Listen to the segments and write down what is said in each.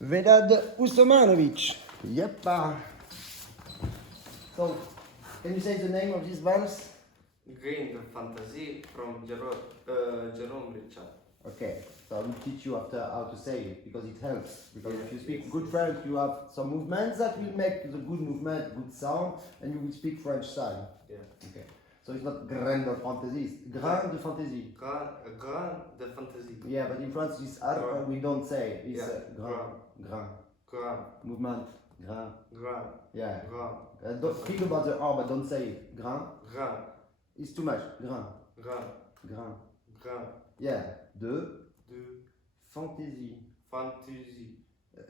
Vedad Husomanovic. Yep. So, can you say the name of this valse? Green the Fantaisie from Jérôme Richard. Okay, so I will teach you after how to say it because it helps. Because if you speak Yes. good French, you have some movements that will make the good movement, good sound, and you will speak French style. Yeah. Okay. So it's not grain de fantaisie, it's grain de fantaisie. Grand the Fantaisie. Yeah, but in France, this R we don't say. It's Yeah. grain. Grand. Movement, grain. Grand. Yeah. Grand. Don't think about the R, but don't say it. Grain. Grand. It's too much. Grain. Grand. Grain. Grand. Yeah. De De fantaisie. Fantaisie.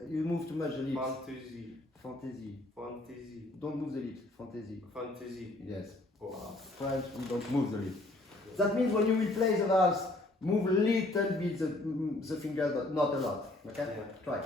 You move too much the lips. Fantaisie. Fantaisie. Fantaisie. Don't move the lips. Fantaisie. Fantaisie. Yes. Wow. French, you don't move the lips. That means when you will play the valse, move a little bit the finger, but not a lot. Okay? Yeah. Try.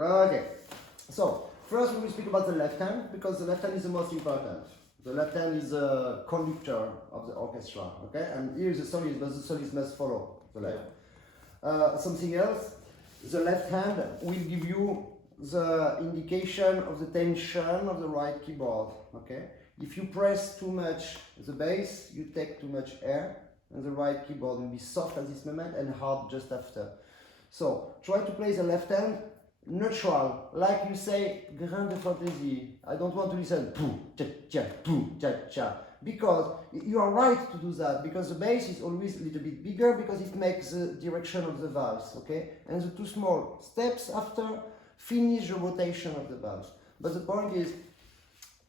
Okay, so first we will speak about the left hand because the left hand is the most important. The left hand is a conductor of the orchestra, okay? And here is the solist, but the solist must follow the left. Something else, the left hand will give you the indication of the tension of the right keyboard, okay? If you press too much the bass, you take too much air, and the right keyboard will be soft at this moment and hard just after. So try to play the left hand neutral, like you say, grain de fantaisie. I don't want to listen poo cha cha, because you are right to do that, because the bass is always a little bit bigger because it makes the direction of the valse, okay? And the two small steps after finish the rotation of the valse. But the point is,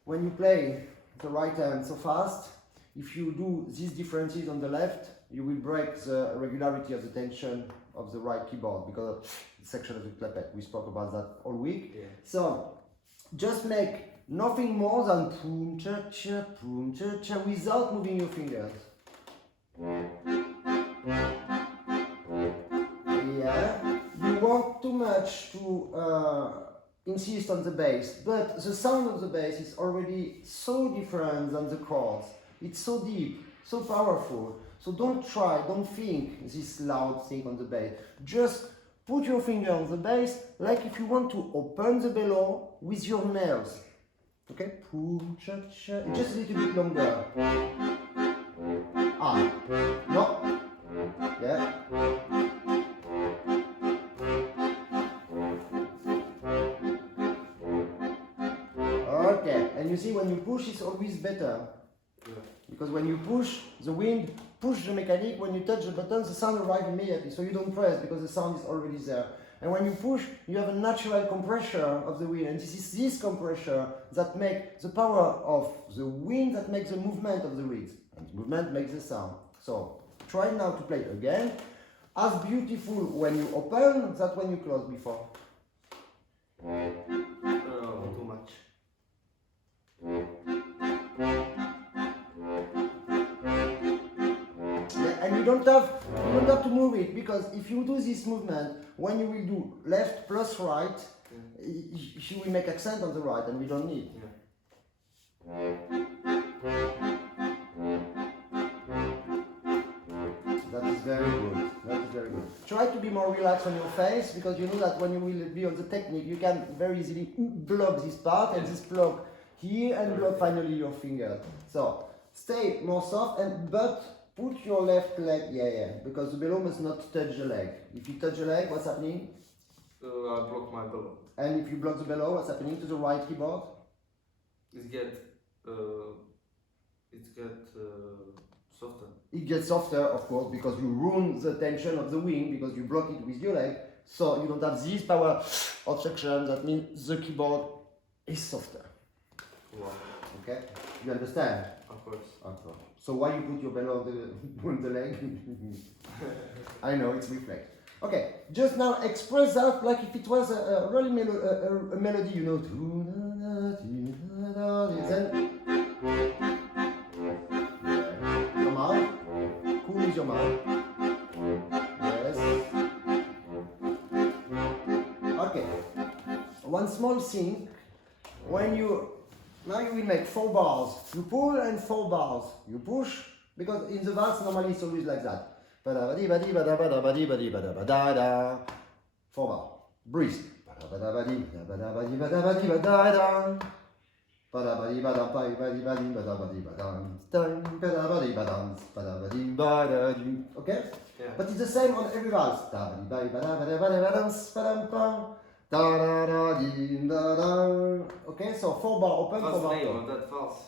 when you play the right hand so fast, if you do these differences on the left, you will break the regularity of the tension of the right keyboard because of the section of the clapet. We spoke about that all week. Yeah. So just make nothing more than poom cha cha without moving your fingers. Yeah, you want too much to insist on the bass, but the sound of the bass is already so different than the chords. It's so deep, so powerful. So don't think this loud thing on the bass. Just put your finger on the bass like if you want to open the bellow with your nails. Okay? Poom, cha, cha. Just a little bit longer. Ah. No. Yeah. Okay. And you see when you push it's always better. Yeah. Because when you push, the wind push the mechanic, when you touch the button, the sound arrives immediately, so you don't press because the sound is already there. And when you push, you have a natural compressor of the wind, and this is this compressor that makes the power of the wind that makes the movement of the reeds. And the movement makes the sound. So try now to play again. As beautiful when you open that when you close before. Too much. And you don't have to move it, because if you do this movement, when you will do left plus right, you will make accent on the right, and we don't need. Yeah. That is very good. That is very good. Try to be more relaxed on your face, because you know that when you will be on the technique, you can very easily block this part and this block here and block finally your finger. So stay more soft, but put your left leg, because the bellow must not touch the leg. If you touch the leg, what's happening? I block my bellow. And if you block the bellow, what's happening to the right keyboard? It get softer. It gets softer, of course, because you ruin the tension of the wing, because you block it with your leg, so you don't have this power of suction. That means the keyboard is softer. Wow. Okay? You understand? Of course. So why you put your bellow on the leg? I know, it's reflex. Okay, just now express that like if it was a really a melody, you know. Then your mouth, cool with your mouth. Yes. Okay. One small thing, when now you will make 4 bars. You pull and 4 bars. You push, because in the valse normally it's always like that. 4 bar. Breathe. Okay? Yeah. But it's the same on every valse. Okay, so 4 bar open, 4 What's the bar name close. of that false?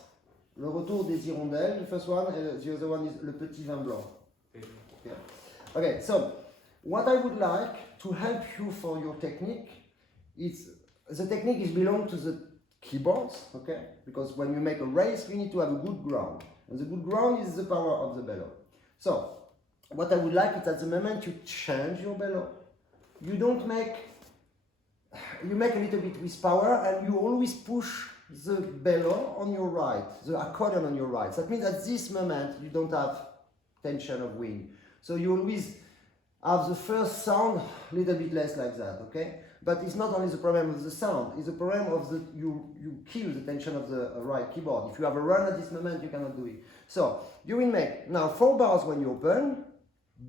Le retour des hirondelles, the first one, and the other one is le petit vin blanc. Yeah. Okay, so what I would like to help you for your technique is the technique is belong to the keyboards, okay? Because when you make a race, you need to have a good ground, and the good ground is the power of the bellow. So what I would like is at the moment you change your bellow, you don't make, you make a little bit with power, and you always push the bellow on your right, the accordion on your right. That means at this moment you don't have tension of wind. So you always have the first sound a little bit less like that, okay? But it's not only the problem of the sound, it's the problem of the, you kill the tension of the right keyboard. If you have a run at this moment, you cannot do it. So you will make now 4 bars when you open,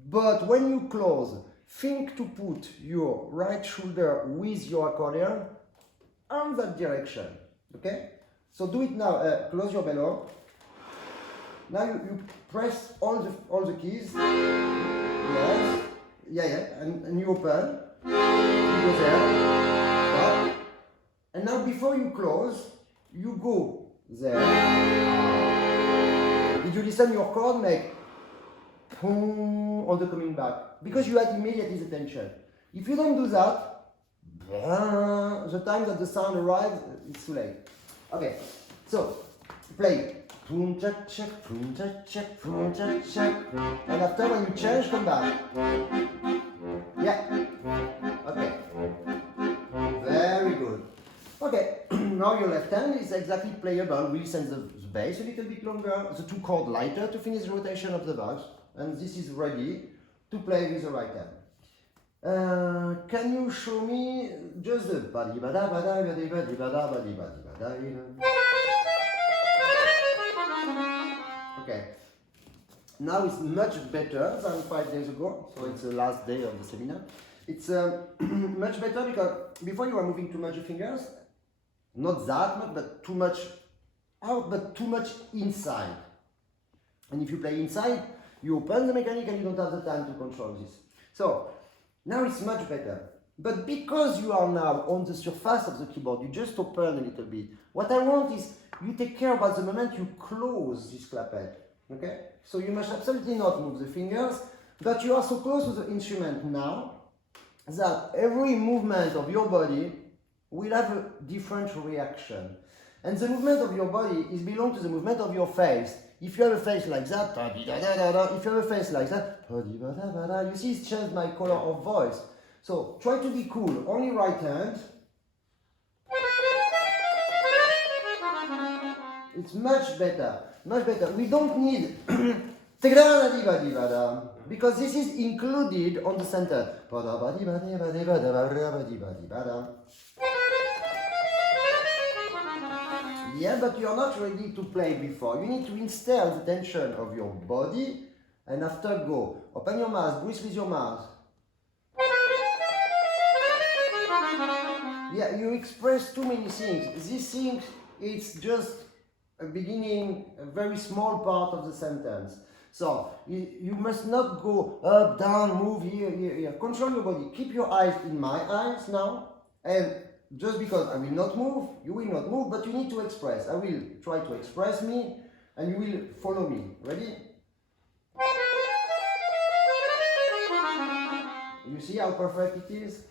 but when you close, think to put your right shoulder with your accordion on that direction, okay? So do it now, close your bellow. Now you press all the keys. Yes. Yeah, and you open. You go there. Stop. And now before you close, you go there. Did you listen your chord make on the coming back? Because you had immediately the tension. If you don't do that, the time that the sound arrives, it's too late. Okay, so play. And after when you change, come back. Yeah. Okay. Very good. Okay, now your left hand is exactly playable. We send the bass a little bit longer, the 2 chord lighter to finish the rotation of the valse. And this is ready to play with the right hand. Can you show me just the badi bada bada badi badi bada badi badi bada? Okay. Now it's much better than 5 days ago, so it's the last day of the seminar. It's much better because before you were moving too much your fingers, not that much, but too much out, but too much inside. And if you play inside, you open the mechanic and you don't have the time to control this. So now it's much better. But because you are now on the surface of the keyboard, you just open a little bit. What I want is you take care about the moment you close this clapet. Okay? So you must absolutely not move the fingers, but you are so close to the instrument now that every movement of your body will have a different reaction. And the movement of your body is belong to the movement of your face. If you have a face like that, if you have a face like that, you see it's changed my color of voice. So try to be cool, only right hand. It's much better, much better. We don't need because this is included on the center. Yeah, but you're not ready to play before. You need to instill the tension of your body and after go. Open your mouth, breathe with your mouth. Yeah, you express too many things. This thing, it's just a beginning, a very small part of the sentence. So, you must not go up, down, move here, here, here. Control your body. Keep your eyes in my eyes now. And just because I will not move, you will not move, but you need to express. I will try to express me, and you will follow me. Ready? You see how perfect it is?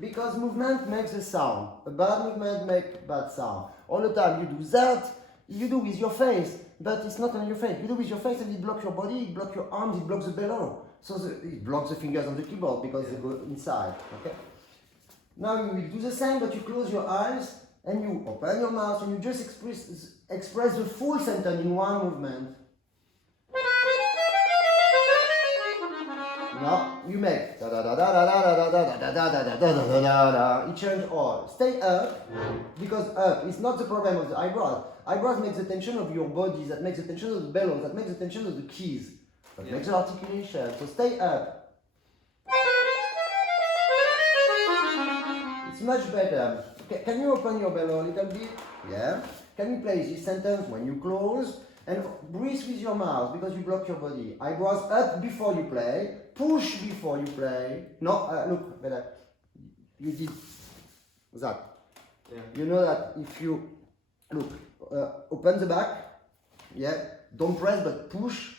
Because movement makes a sound. A bad movement makes bad sound. All the time you do that, you do with your face, but it's not on your face. You do with your face and it blocks your body, it blocks your arms, it blocks the bellow. So it blocks the fingers on the keyboard because they go inside. Okay. Now you will do the same, but you close your eyes and you open your mouth and you just express the full sentence in one movement. Now you make da da da da da da da da da da da da da da da da. It changes all. Stay up, because up is not the problem of the eyebrows. Eyebrows makes the tension of your body, that makes the tension of the bellows, that makes the tension of the keys, that makes the articulation. So stay up. It's much better. Okay, can you open your bellow a little bit? Yeah. Can you play this sentence when you close? And breathe with your mouth because you block your body. Eyebrows up before you play. Push before you play. No, look, Vedad. You did that. Yeah. You know that if you look, open the back. Yeah. Don't press, but push.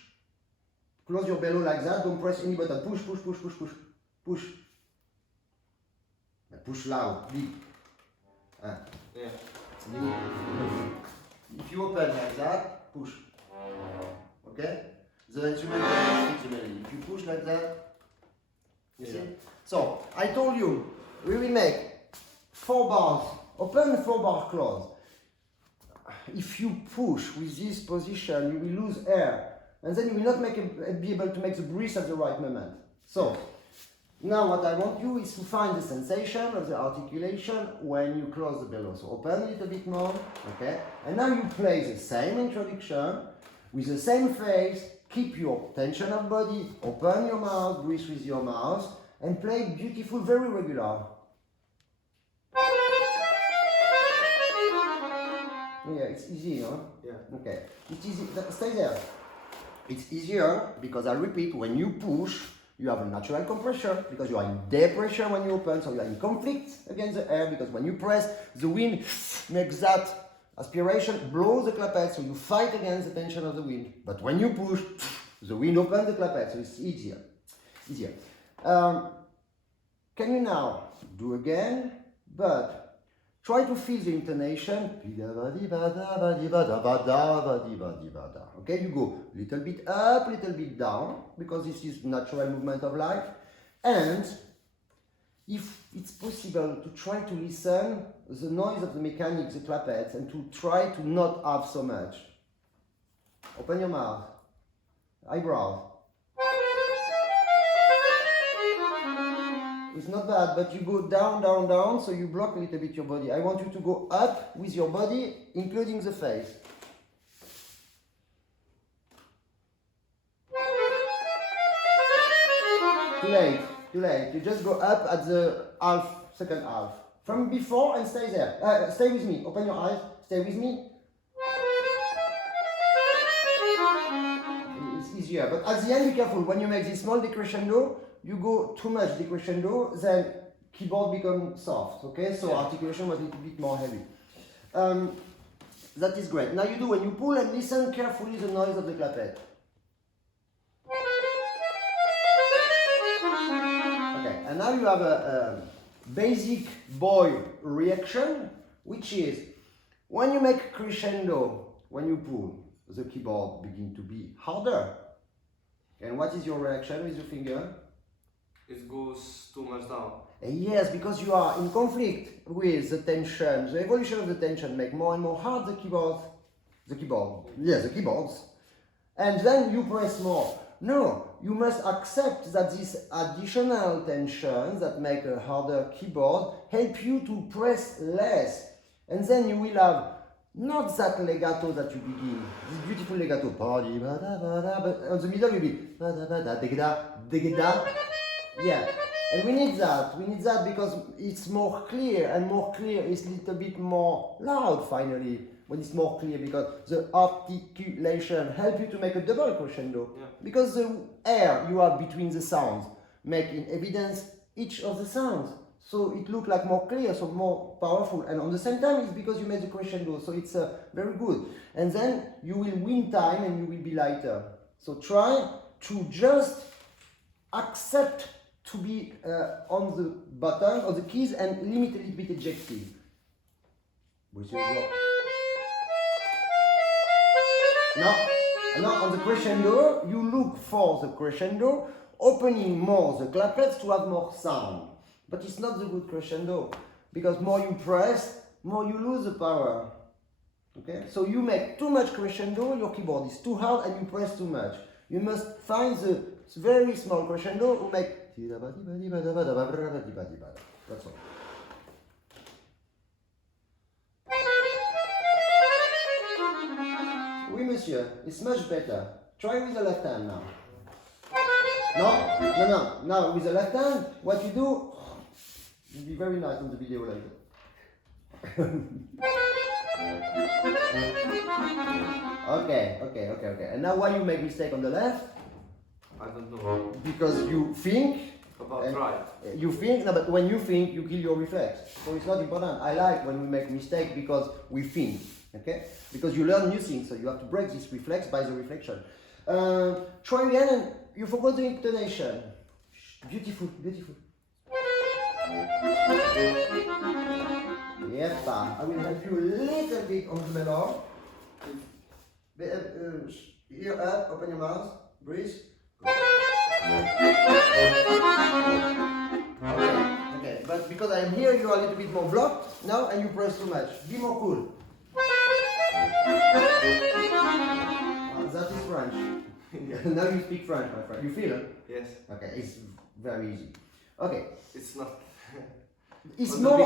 Close your bellow like that. Don't press any button. Push, push, push, push, push, push. Push loud, big. Yeah. If you open like that, push. Okay? The instrument speaks the melody. If you push like that, you see? So, I told you, we will make 4 bars open, 4 bars close. If you push with this position, you will lose air. And then you will not be able to make the breath at the right moment. So, now what I want you is to find the sensation of the articulation when you close the bellow. So open a little bit more, okay? And now you play the same introduction with the same face, keep your tension of body, open your mouth, breathe with your mouth, and play beautiful, very regular. Yeah, it's easy, huh? Yeah. Okay, it's easy, stay there. It's easier because I repeat, when you push, you have a natural compression because you are in depression when you open, so you are in conflict against the air because when you press, the wind makes that aspiration, blows the clapet, so you fight against the tension of the wind. But when you push, the wind opens the clapet, so it's easier. Can you now do again, but try to feel the intonation. Okay, you go little bit up, little bit down, because this is natural movement of life. And if it's possible to try to listen the noise of the mechanics, the clapets, and to try to not have so much. Open your mouth, eyebrows. It's not bad, but you go down, down, down, so you block a little bit your body. I want you to go up with your body, including the face. Too late. You just go up at the second half. From before and stay there. Stay with me. Open your eyes. Stay with me. It's easier. But at the end, be careful. When you make this small decrescendo, you go too much decrescendo, then keyboard becomes soft. Okay? So articulation was a little bit more heavy. That is great. Now you do when you pull and listen carefully the noise of the clapet. And now you have a basic boy reaction, which is when you make crescendo, when you pull, the keyboard begins to be harder. And what is your reaction with your finger? It goes too much down. Yes, because you are in conflict with the tension. The evolution of the tension make more and more hard the keyboards. Yes, the keyboards. And then you press more. No, you must accept that this additional tension that make a harder keyboard help you to press less. And then you will have not that legato that you begin, this beautiful legato, but on the middle will be yeah. And we need that because it's more clear, and more clear is a little bit more loud finally. When it's more clear, because the articulation helps you to make a double crescendo. Yeah. Because the air you have between the sounds make in evidence each of the sounds. So it looks like more clear, so more powerful. And on the same time, it's because you made the crescendo, so it's very good. And then you will win time and you will be lighter. So try to just accept to be on the button, on the keys, and limit a little bit ejective. Now on the crescendo, you look for the crescendo opening more the claplets to have more sound. But it's not the good crescendo, because more you press, more you lose the power. Okay? So you make too much crescendo, your keyboard is too hard and you press too much. You must find the very small crescendo who make. That's all. Oui, monsieur, it's much better. Try with the left hand now. No. Now, with the left hand, what you do, it'll be very nice on the video like that. Okay. And now why you make mistake on the left? I don't know. Because you think. About right. You think, no, but when you think, you kill your reflex. So it's not important. I like when we make mistake because we think. Okay? Because you learn new things, so you have to break this reflex by the reflection. Try again, and you forgot the intonation. Beautiful. Yep, I will help you a little bit on the mellow. Ear up, open your mouth, breathe. Okay, but because I'm here, you are a little bit more blocked now, and you press too much. Be more cool. That is French. Now you speak French, my friend. You feel it? Yes. Okay, it's very easy. Okay. It's not. It's at more.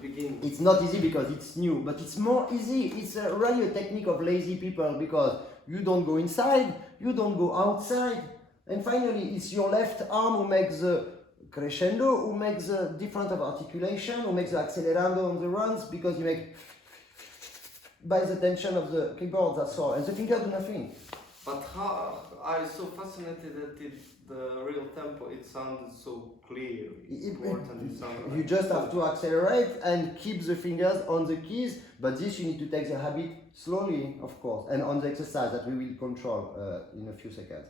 the beginning. It's not easy because it's new, but it's more easy. It's really a technique of lazy people because you don't go inside, you don't go outside, and finally it's your left arm who makes the crescendo, who makes the difference of articulation, who makes the accelerando on the runs because you make by the tension of the keyboard, that's all, and the finger do nothing. But how I so fascinated that the real tempo, it sounded so clear. You just have to accelerate and keep the fingers on the keys, but this you need to take the habit slowly, of course, and on the exercise that we will control in a few seconds.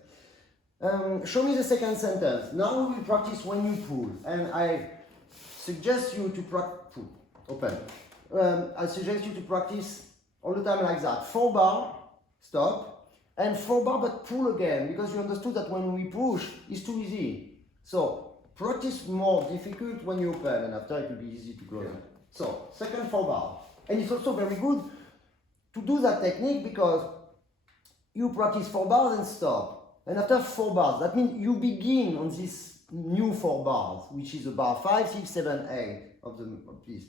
Show me the second sentence. Now we will practice when you pull, and I suggest you to practice. Open. I suggest you to practice all the time like that. 4 bar, stop, and 4 bar but pull again, because you understood that when we push, it's too easy. So practice more difficult when you open, and after it will be easy to close. Yeah. So second 4 bar. And it's also very good to do that technique because you practice 4 bars and stop. And after 4 bars, that means you begin on this new 4 bars, which is a bar 5, 6, 7, 8 of this.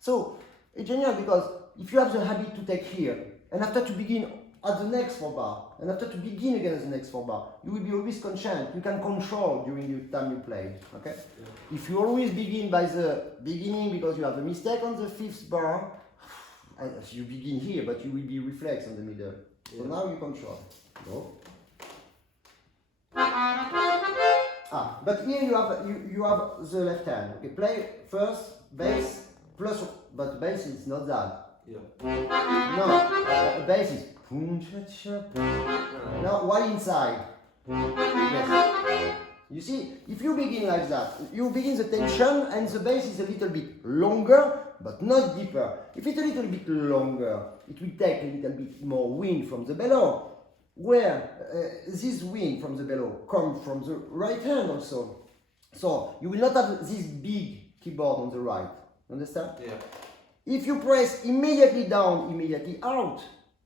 So it's genial because if you have the habit to take here, and after to begin at the next 4 bar, and after to begin again at the next 4 bar, you will be always conscious. You can control during the time you play. Okay? Yeah. If you always begin by the beginning because you have a mistake on the 5th bar, you begin here, but you will be reflex in the middle. So now you control. Go. But here you have the left hand. Okay, play first bass plus, but bass is not that. Yeah. No, bass is. Now while inside. Yes. You see, if you begin like that, you begin the tension and the bass is a little bit longer, but not deeper. If it's a little bit longer, it will take a little bit more wind from the bellow. Where this wind from the bellow comes from the right hand also. So you will not have this big keyboard on the right. Understand? Yeah. If you press immediately down, immediately out,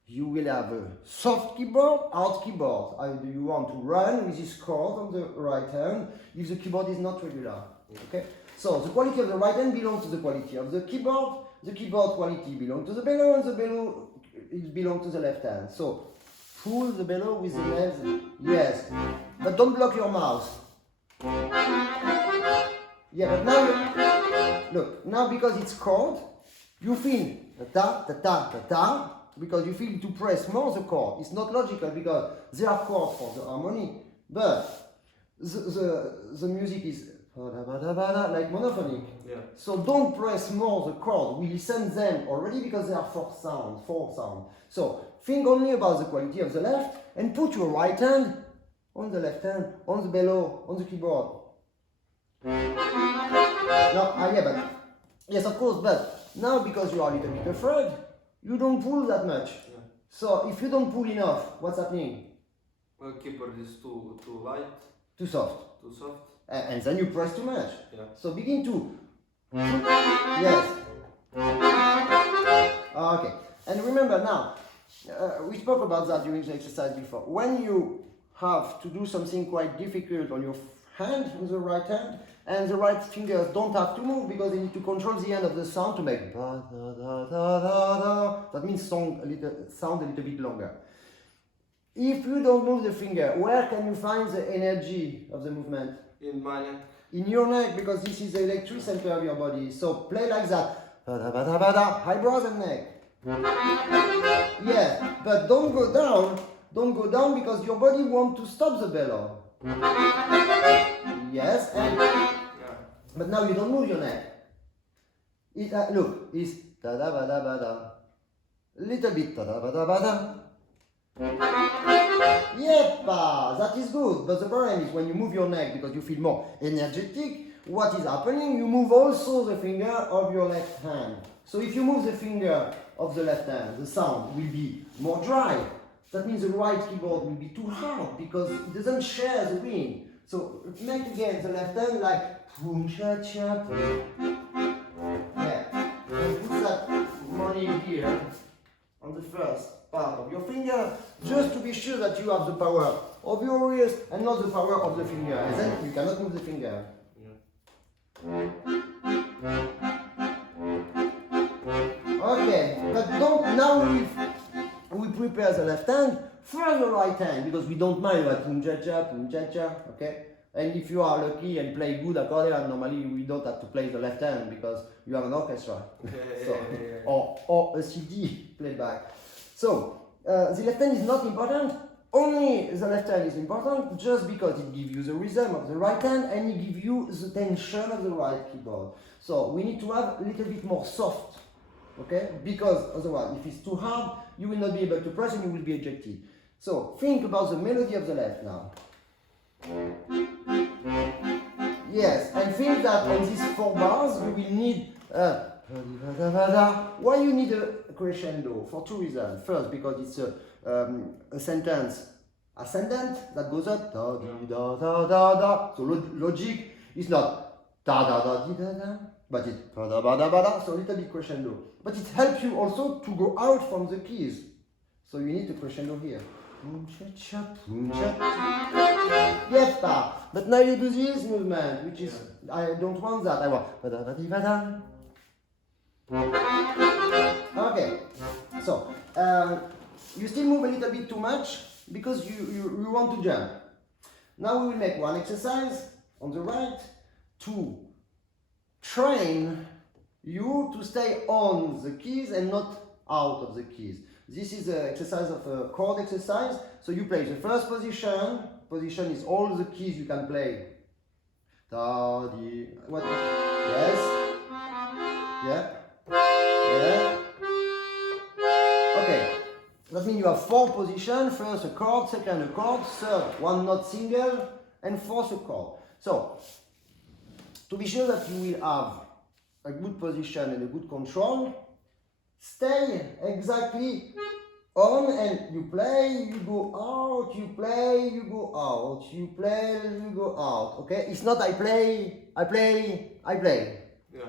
you will have a soft keyboard, hard keyboard. Either you want to run with this chord on the right hand if the keyboard is not regular. Okay? So the quality of the right hand belongs to the quality of the keyboard quality belongs to the bellow, and the bellow belongs to the left hand. So pull the bellow with the left. Yes. But don't block your mouth. Yeah, but now, look, now because it's chord, you feel ta ta ta ta ta, because you feel to press more the chord. It's not logical because they are chords for the harmony, but the music is like monophonic. Yeah. So don't press more the chord. We listen them already because they are four sound. So think only about the quality of the left and put your right hand on the left hand, on the bellow, on the keyboard. Yes, of course, but now because you are a little bit afraid, you don't pull that much. Yeah. So if you don't pull enough, what's happening? Well, keyboard is too light. Too soft. Too soft. And then you press too much. Yeah. So begin to. Yes. Okay. And remember now, we spoke about that during the exercise before. When you have to do something quite difficult on your hand, with the right hand, and the right fingers don't have to move because they need to control the end of the sound to make ba, da, da, da, da, da. That means sound a little bit longer. If you don't move the finger, where can you find the energy of the movement? In my neck. In your neck, because this is the electric center of your body. So play like that. Ba, da, ba, da, ba, da. Eyebrows and neck. Yeah, but don't go down. Don't go down because your body wants to stop the bellow. Yes, and but now you don't move your neck. It, look, it's da da ba da ba da. Little bit da da ba da ba da. Yepa, that is good. But the problem is when you move your neck because you feel more energetic, what is happening? You move also the finger of your left hand. So if you move the finger of the left hand, the sound will be more dry. That means the right keyboard will be too hard because it doesn't share the wind. So make again the left hand like boom cha cha. Yeah. And put that money here on the first part of your finger, just to be sure that you have the power of your wrist and not the power of the finger. And then you cannot move the finger. Okay, but don't now we prepare the left hand for the right hand because we don't mind about pum cha cha, okay? And if you are lucky and play good accordion, normally we don't have to play the left hand because you have an orchestra. Or a CD playback. So the left hand is not important. Only the left hand is important just because it gives you the rhythm of the right hand and it gives you the tension of the right keyboard. So we need to have a little bit more soft, okay? Because otherwise, if it's too hard, you will not be able to press and you will be ejected. So think about the melody of the left now. Yes, and think that on these 4 bars you will need why you need a crescendo? For 2 reasons. First, because it's a sentence ascendant that goes up da di da da da da. So logic is not da da da di da da, but it's da da ba da ba da. So a little bit crescendo. But it helps you also to go out from the keys. So you need a crescendo here. Yes, but now you do this movement, which is I don't want that. I want. Okay, so you still move a little bit too much because you want to jump. Now we will make one exercise on the right to train you to stay on the keys and not out of the keys. This is an exercise of a chord exercise. So you play the first position. Position is all the keys you can play. Da, di, what? Yes. Yeah. Yeah. Okay. That means you have 4 positions. First a chord, second a chord, third one note single, and fourth a chord. So to be sure that you will have a good position and a good control, stay exactly on and you play, you go out, you play, you go out, you play, you go out. Okay? It's not I play, I play, I play. Yeah.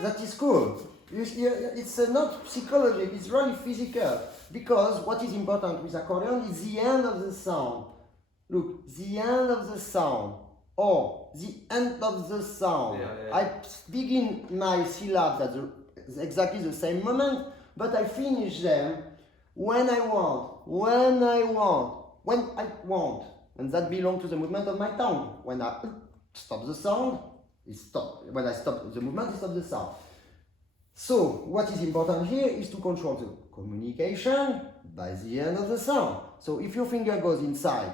That is cool. It's not psychology, it's really physical. Because what is important with accordion is the end of the sound. Look, the end of the sound, or the end of the sound. I begin my syllabes at exactly the same moment, but I finish them when I want. And that belongs to the movement of my tongue. When I stop the sound, it stops. When I stop the movement, it stops the sound. So, what is important here is to control the communication by the end of the sound. So, if your finger goes inside,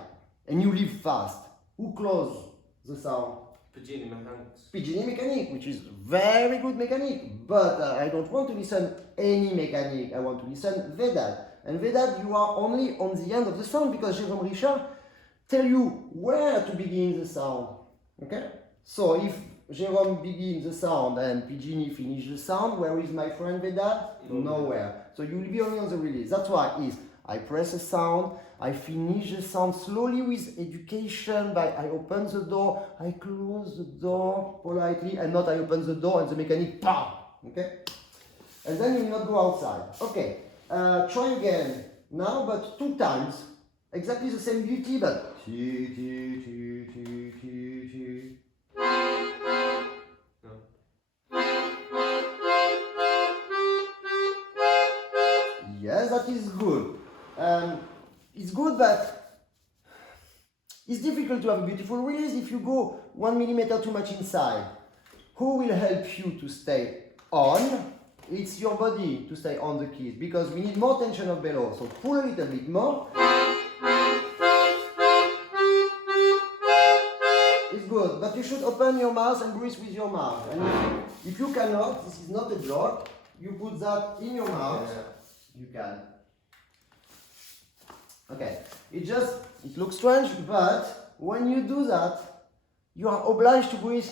and you leave fast, who close the sound? Pigeon mechanics. Pigeon mechanic, which is very good mechanic, but I don't want to listen any mechanic, I want to listen Vedad. And Vedad, you are only on the end of the sound because Jérôme Richard tell you where to begin the sound. Okay? So if Jérôme begins the sound and Pigini finish the sound, where is my friend Vedad? Nowhere. So you will be only on the release. That's why I press a sound, I finish the sound slowly with education by I open the door, I close the door politely, and not I open the door and the mechanic, PAM! Okay? And then you will not go outside. Okay, try again now, but 2 times. Exactly the same beauty, but yes, that is good. It's good, but it's difficult to have a beautiful release if you go 1 millimeter too much inside. Who will help you to stay on? It's your body to stay on the keys, because we need more tension of below. So pull a little bit more. It's good, but you should open your mouth and breathe with your mouth. And if you cannot, this is not a joke, you put that in your mouth. You can. Okay, it looks strange, but when you do that, you are obliged to breathe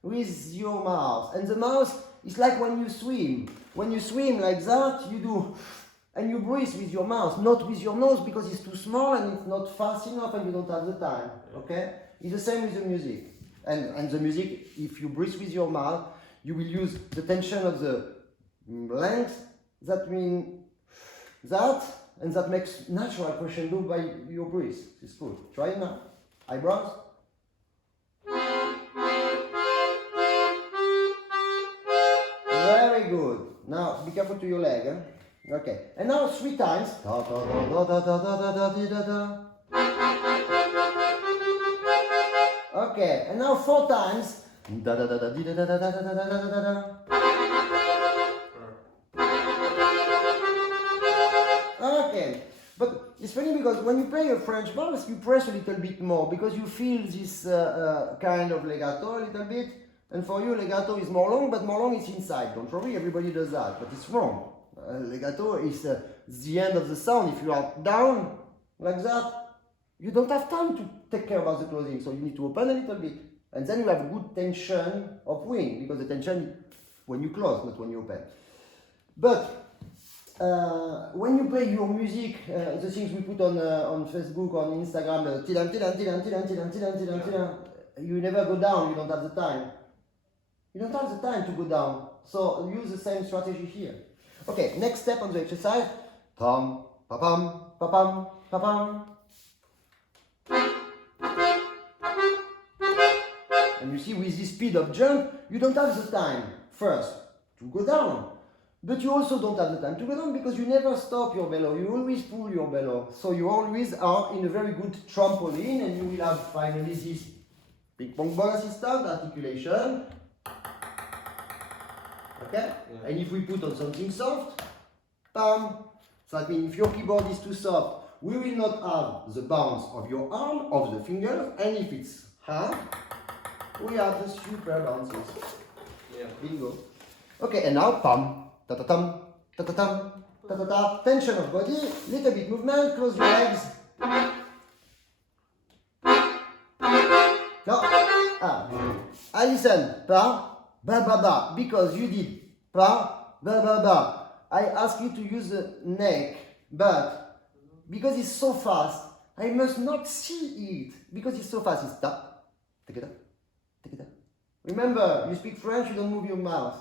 with your mouth. And the mouth is like when you swim. When you swim like that, you do, and you breathe with your mouth, not with your nose, because it's too small and it's not fast enough and you don't have the time. Okay? It's the same with the music. And the music, if you breathe with your mouth, you will use the tension of the length. That means that, and that makes natural crescendo by your breath. It's good. Try it now. Eyebrows. Very good. Now be careful to your leg. Okay. And now 3 times. Da, da, da, da, da, da, da, da, da, da. Okay. And now 4 times. Da da da da da da da da da da da da. Okay, but it's funny because when you play a French valse, you press a little bit more because you feel this kind of legato a little bit, and for you legato is more long, but more long is inside. Don't worry, everybody does that, but it's wrong. Legato is the end of the sound. If you are down like that, you don't have time to take care about the closing, so you need to open a little bit, and then you have good tension of wing, because the tension when you close, not when you open. But when you play your music, the things we put on Facebook, on Instagram, you never go down, you don't have the time. You don't have the time to go down. So use the same strategy here. Okay, next step on the exercise. Tam, pa-pam, pa-pam, pa-pam. And you see, with this speed of jump, you don't have the time, first, to go down. But you also don't have the time to go down because you never stop your bellow. You always pull your bellow. So you always are in a very good trampoline, and you will have finally this ping pong ball assistant articulation. Okay? Yeah. And if we put on something soft, bam. So that means if your keyboard is too soft, we will not have the bounce of your arm, of the fingers, and if it's hard, we have the super bounces. Yeah. Bingo. Okay, and now pam. Ta-ta-tam, ta-ta-tam, ta-ta-ta. Tension of body, little bit movement, close your legs. No. I listen. Pa, ba, ba, ba. Because you did pa, ba, ba, ba. I ask you to use the neck, but because it's so fast, I must not see it. Because it's so fast, it's ta, ta-ta, ta-ta. Remember, you speak French, you don't move your mouth.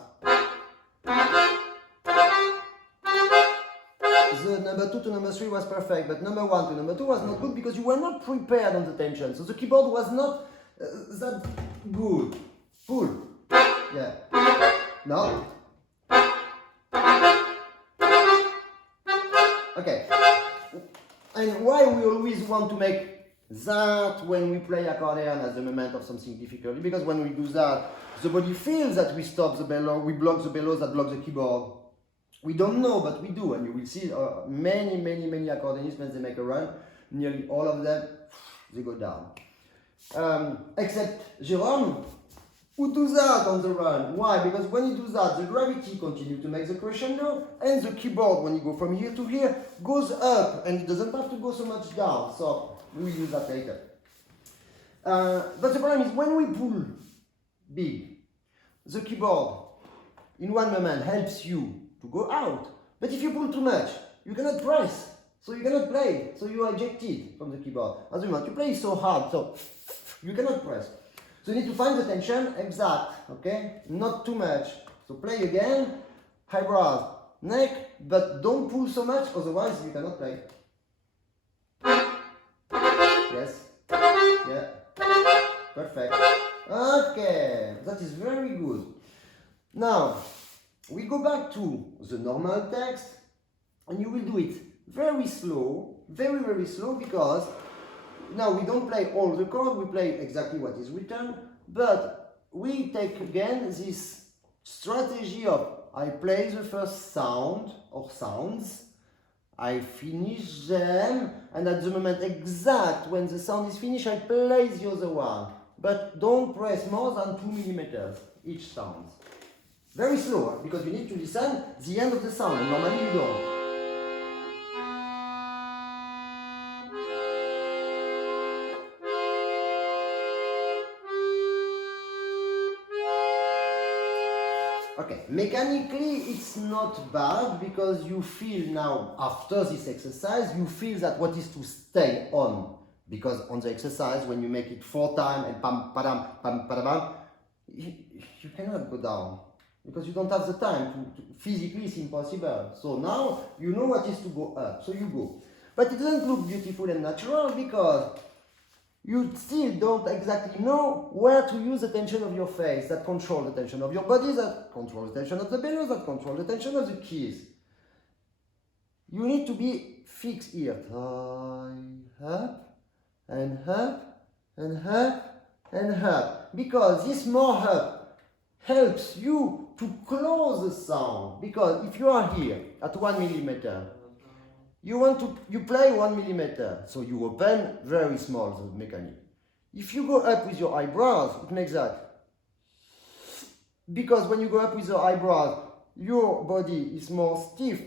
The number 2 to number 3 was perfect, but number 1 to number 2 was not good because you were not prepared on the tension. So the keyboard was not that good. Pull. Yeah. No. Okay. And why we always want to make that when we play accordion as the moment of something difficult? Because when we do that, the body feels that we stop the bellow, we block the bellows that block the keyboard. We don't know, but we do, and you will see many accordionists when they make a run, nearly all of them, they go down. Except Jérôme, who does that on the run. Why? Because when you do that, the gravity continues to make the crescendo, and the keyboard, when you go from here to here, goes up, and it doesn't have to go so much down. So we will use that later. But the problem is when we pull big. The keyboard, in one moment, helps you to go out. But if you pull too much, you cannot press. So you cannot play. So you are ejected from the keyboard. As you want, you play so hard, so you cannot press. So you need to find the tension exact, okay? Not too much. So play again, eyebrows, neck, but don't pull so much, otherwise you cannot play. Yes. Yeah. Perfect. Okay, that is very good. Now, we go back to the normal text, and you will do it very slow, very slow, because now we don't play all the chords, we play exactly what is written, but we take again this strategy of I play the first sound or sounds, I finish them, and at the moment exact when the sound is finished, I play the other one. But don't press more than 2 millimeters each sound. Very slow, because you need to listen the end of the sound, and normally you don't. Okay, mechanically it's not bad, because you feel now, after this exercise, you feel that what is to stay on. Because on the exercise, when you make it 4 times and pam, padam, pam, padam, you cannot go down. Because you don't have the time physically it's impossible. So now you know what is to go up, so you go. But it doesn't look beautiful and natural, because you still don't exactly know where to use the tension of your face, that control the tension of your body, that control the tension of the bellows, that control the tension of the keys. You need to be fixed here. Up, and up, and up, and up. Because this more up helps you to close the sound. Because if you are here at 1 millimeter, you play 1 millimeter, so you open very small the mechanic. If you go up with your eyebrows, it makes that. Because when you go up with your eyebrows, your body is more stiff.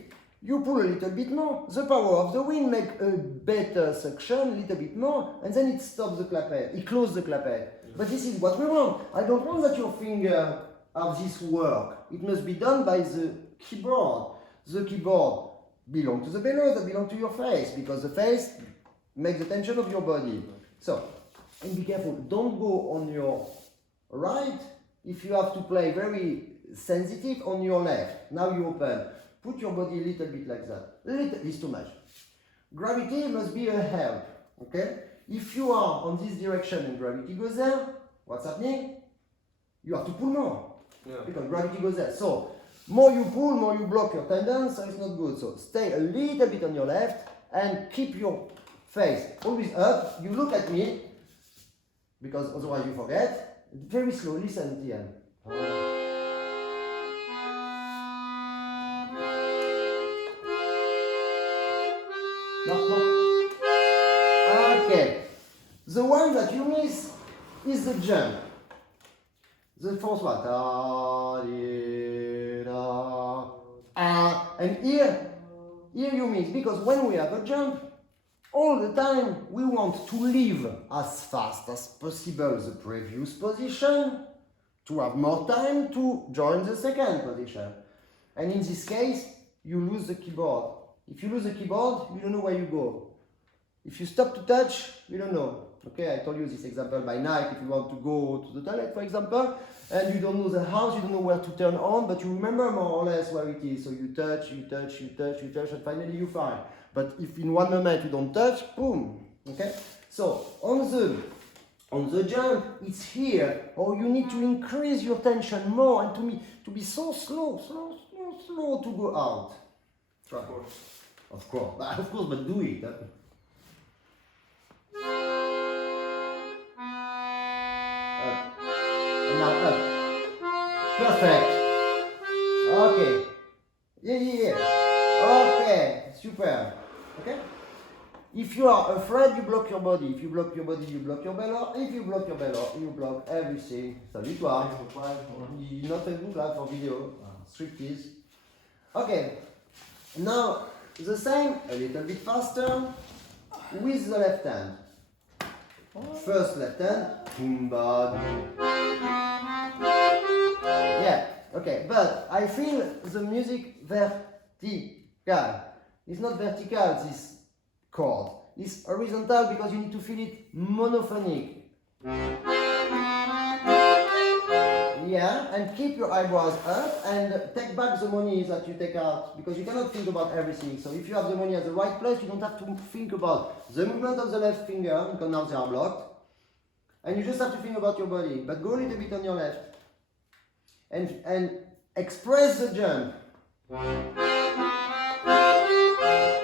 You pull a little bit more, the power of the wind makes a better suction, a little bit more, and then it stops the clapet, it closes the clapet. But this is what we want. I don't want that your finger have this work. It must be done by the keyboard. The keyboard belongs to the bellows, that belongs to your face, because the face makes the tension of your body. So, and be careful, don't go on your right if you have to play very sensitive on your left. Now you open. Put your body a little bit like that. It's too much. Gravity must be a help, okay? If you are on this direction and gravity goes there, what's happening? You have to pull more, because gravity goes there. So, more you pull, more you block your tendons, so it's not good. So, stay a little bit on your left and keep your face always up. You look at me, because otherwise you forget. Very slow, listen at the end. No. Okay. The one that you miss is the jump. The fourth one. And here you miss, because when we have a jump, all the time we want to leave as fast as possible the previous position to have more time to join the second position. And in this case, you lose the keyboard. If you lose the keyboard, you don't know where you go. If you stop to touch, you don't know. Okay, I told you this example by night. If you want to go to the toilet, for example, and you don't know the house, you don't know where to turn on, but you remember more or less where it is. So you touch, and finally you find. But if in one moment you don't touch, boom. Okay. So on the jump, it's here, or you need to increase your tension more and to be so slow to go out. Try. Of course, but do it. Up. And now up. Perfect. Okay. Yeah. Okay. Super. Okay. If you are afraid, you block your body. If you block your body, you block your bellow. If you block your bellow, you block everything. Salut toi. Not a good lab for video. Striptease. Okay. Now the same, a little bit faster, with the left hand. First left hand, Tumba. Yeah, okay, but I feel the music vertical. It's not vertical, this chord. It's horizontal because you need to feel it monophonic. Yeah, and keep your eyebrows up and take back the money that you take out because you cannot think about everything. So if you have the money at the right place, you don't have to think about the movement of the left finger because now they are blocked. And you just have to think about your body. But go a little bit on your left. And express the jump.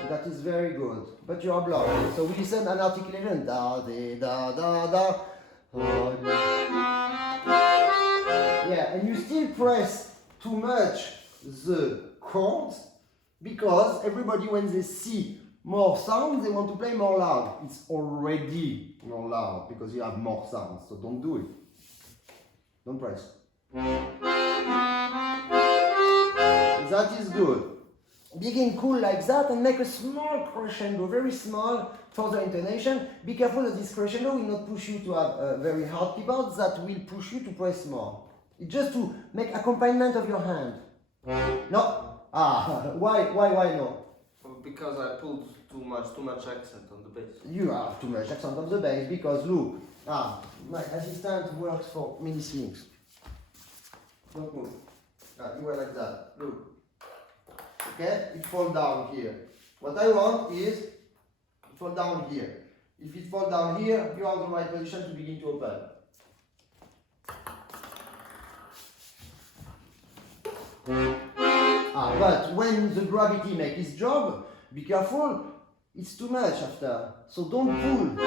That is very good. But you are blocked. So we listen an articulation. Da, de, da, da, da. Yeah, and you still press too much the chords because everybody, when they see more sounds, they want to play more loud. It's already more loud because you have more sounds, so don't do it. Don't press. That is good. Begin cool like that and make a small crescendo, very small for the intonation. Be careful that this crescendo will not push you to have a very hard keyboard, that will push you to press more. It's just to make accompaniment of your hand. No? Ah, why no? Because I pulled too much accent on the bass. You have too much accent on the bass because look, my assistant works for many things. Don't move. You were like that. Look. Okay? It falls down here. What I want is it fall down here. If it falls down here, you are in the right position to begin to open. But when the gravity makes its job, be careful, it's too much after, so don't pull.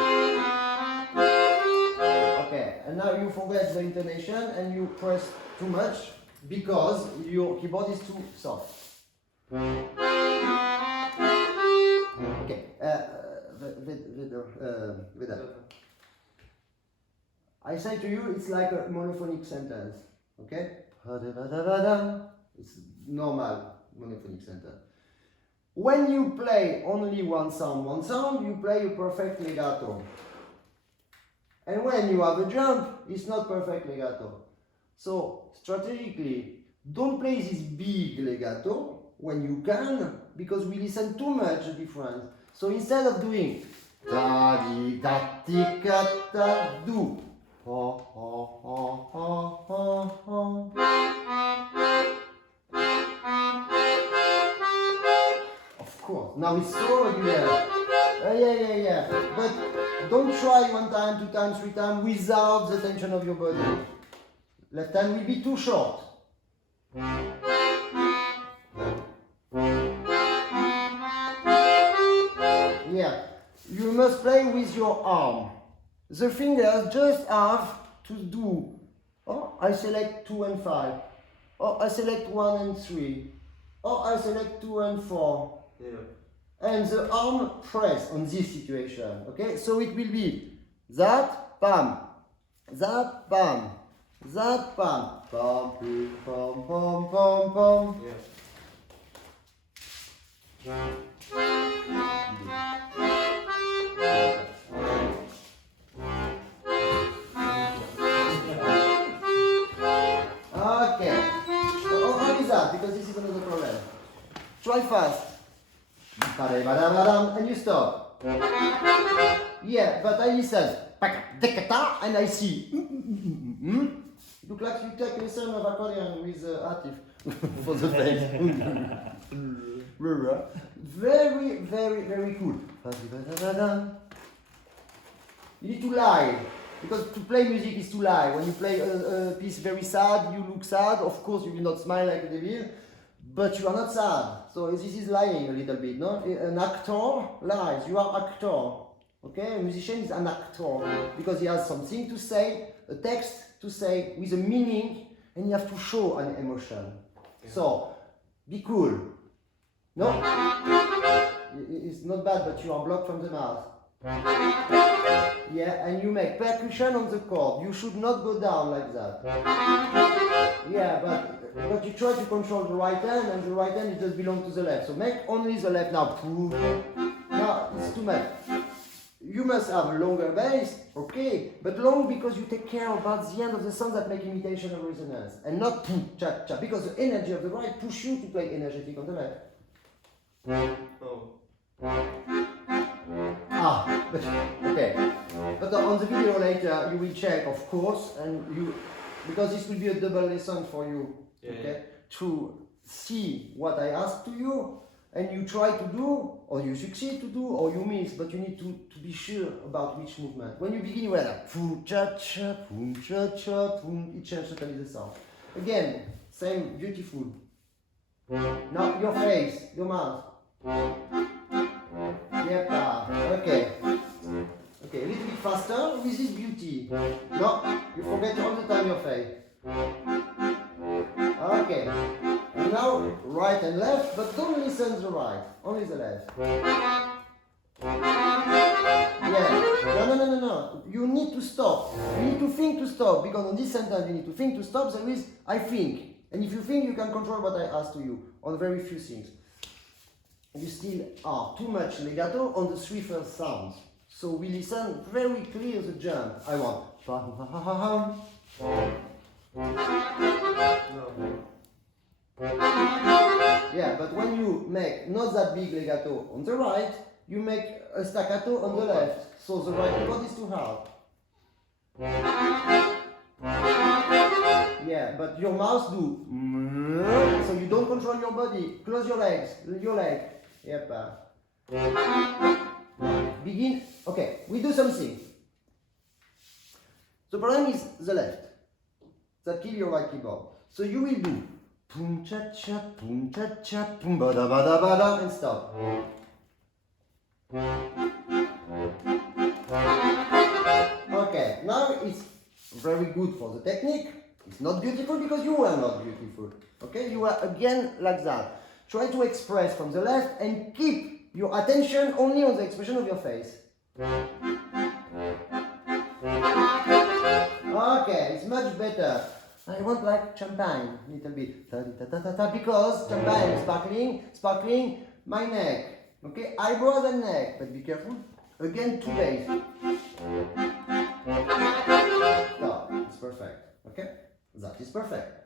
Okay, and now you forget the intonation and you press too much because your keyboard is too soft. Okay, Vedad. I say to you, it's like a monophonic sentence, okay? It's normal monophonic sentence. When you play only one sound, you play a perfect legato. And when you have a jump, it's not perfect legato. So, strategically, don't play this big legato when you can, because we listen too much the difference. So instead of doing da di da ti ka ta do ho ho ho ho ho ho. Of course, now it's so regular. Yeah. But don't try 1 time, 2 times, 3 times without the tension of your body. Left hand will be too short. Yeah, you must play with your arm. The fingers just have to do. Oh, I select 2 and 5. Oh, I select 1 and 3. Oh, I select 2 and 4. Yeah. And the arm press on this situation. Okay, so it will be that, pam, that, pam, that, pam, pam, pam, pam, pam, pam. Yeah. Okay. Only that, because this is another problem. Try fast. And you stop. Yeah, but I listen. And I see. Look like you take a lesson of accordion with Atif for the bass. Very, very, very cool. You need to lie. Because to play music is to lie. When you play a piece very sad, you look sad. Of course, you will not smile like a devil, but you are not sad. So this is lying a little bit, no? An actor lies. You are actor. Okay? A musician is an actor because he has something to say, a text to say with a meaning, and you have to show an emotion. Yeah. So be cool. No? It's not bad, but you are blocked from the mouth. Yeah, and you make percussion on the chord. You should not go down like that. Yeah, but you try to control the right hand, and the right hand it does belong to the left. So make only the left now. Now it's too much. you must have a longer bass, okay, but long because you take care about the end of the sound that make imitation of resonance, and not boom, cha, cha, because the energy of the right push you to play energetic on the left. Oh. Ah, but, okay. But on the video later, you will check, of course, and you, because this will be a double lesson for you, okay, to see what I ask to you, and you try to do, or you succeed to do, or you miss, but you need to be sure about which movement. When you begin, you have like, boom, cha, cha, boom, cha, cha, boom, it changes totally the sound. Again, same, beautiful. Now, your face, your mouth. Yep, okay. Okay, a little bit faster with this beauty. No, you forget all the time your face. Okay. And now, right and left, but don't listen to the right, only the left. Yeah. No. You need to stop. You need to think to stop, because on this sentence you need to think to stop. There is, I think. And if you think, you can control what I ask to you on very few things. You still are too much legato on the three first sounds. So we listen very clear the jump. I want. Yeah, but when you make not that big legato on the right, you make a staccato on the left. So the right chord is too hard. Yeah, but your mouth do. So you don't control your body. Close your legs. Your leg. Yep. Begin. Okay, we do something. The problem is the left. That kill your right keyboard. So you will do boom cha cha, boom cha cha, boom bada bada bada, and stop. Okay, now it's very good for the technique. It's not beautiful because you were not beautiful. Okay, you are again like that. Try to express from the left and keep your attention only on the expression of your face. Okay, it's much better. I want like champagne, a little bit, because champagne, sparkling, my neck. Okay, eyebrows and neck, but be careful. Again, two bass. No, it's perfect. Okay, that is perfect.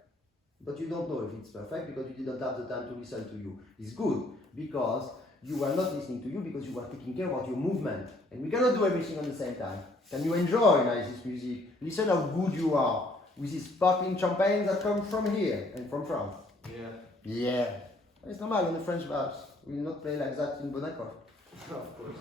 But you don't know if it's perfect because you didn't have the time to listen to you. It's good because you were not listening to you because you were taking care about your movement. And we cannot do everything at the same time. Can you enjoy this music? Listen how good you are with this sparkling champagne that comes from here and from France. Yeah. It's normal on the French Valse. We will not play like that in bon accord. Of course.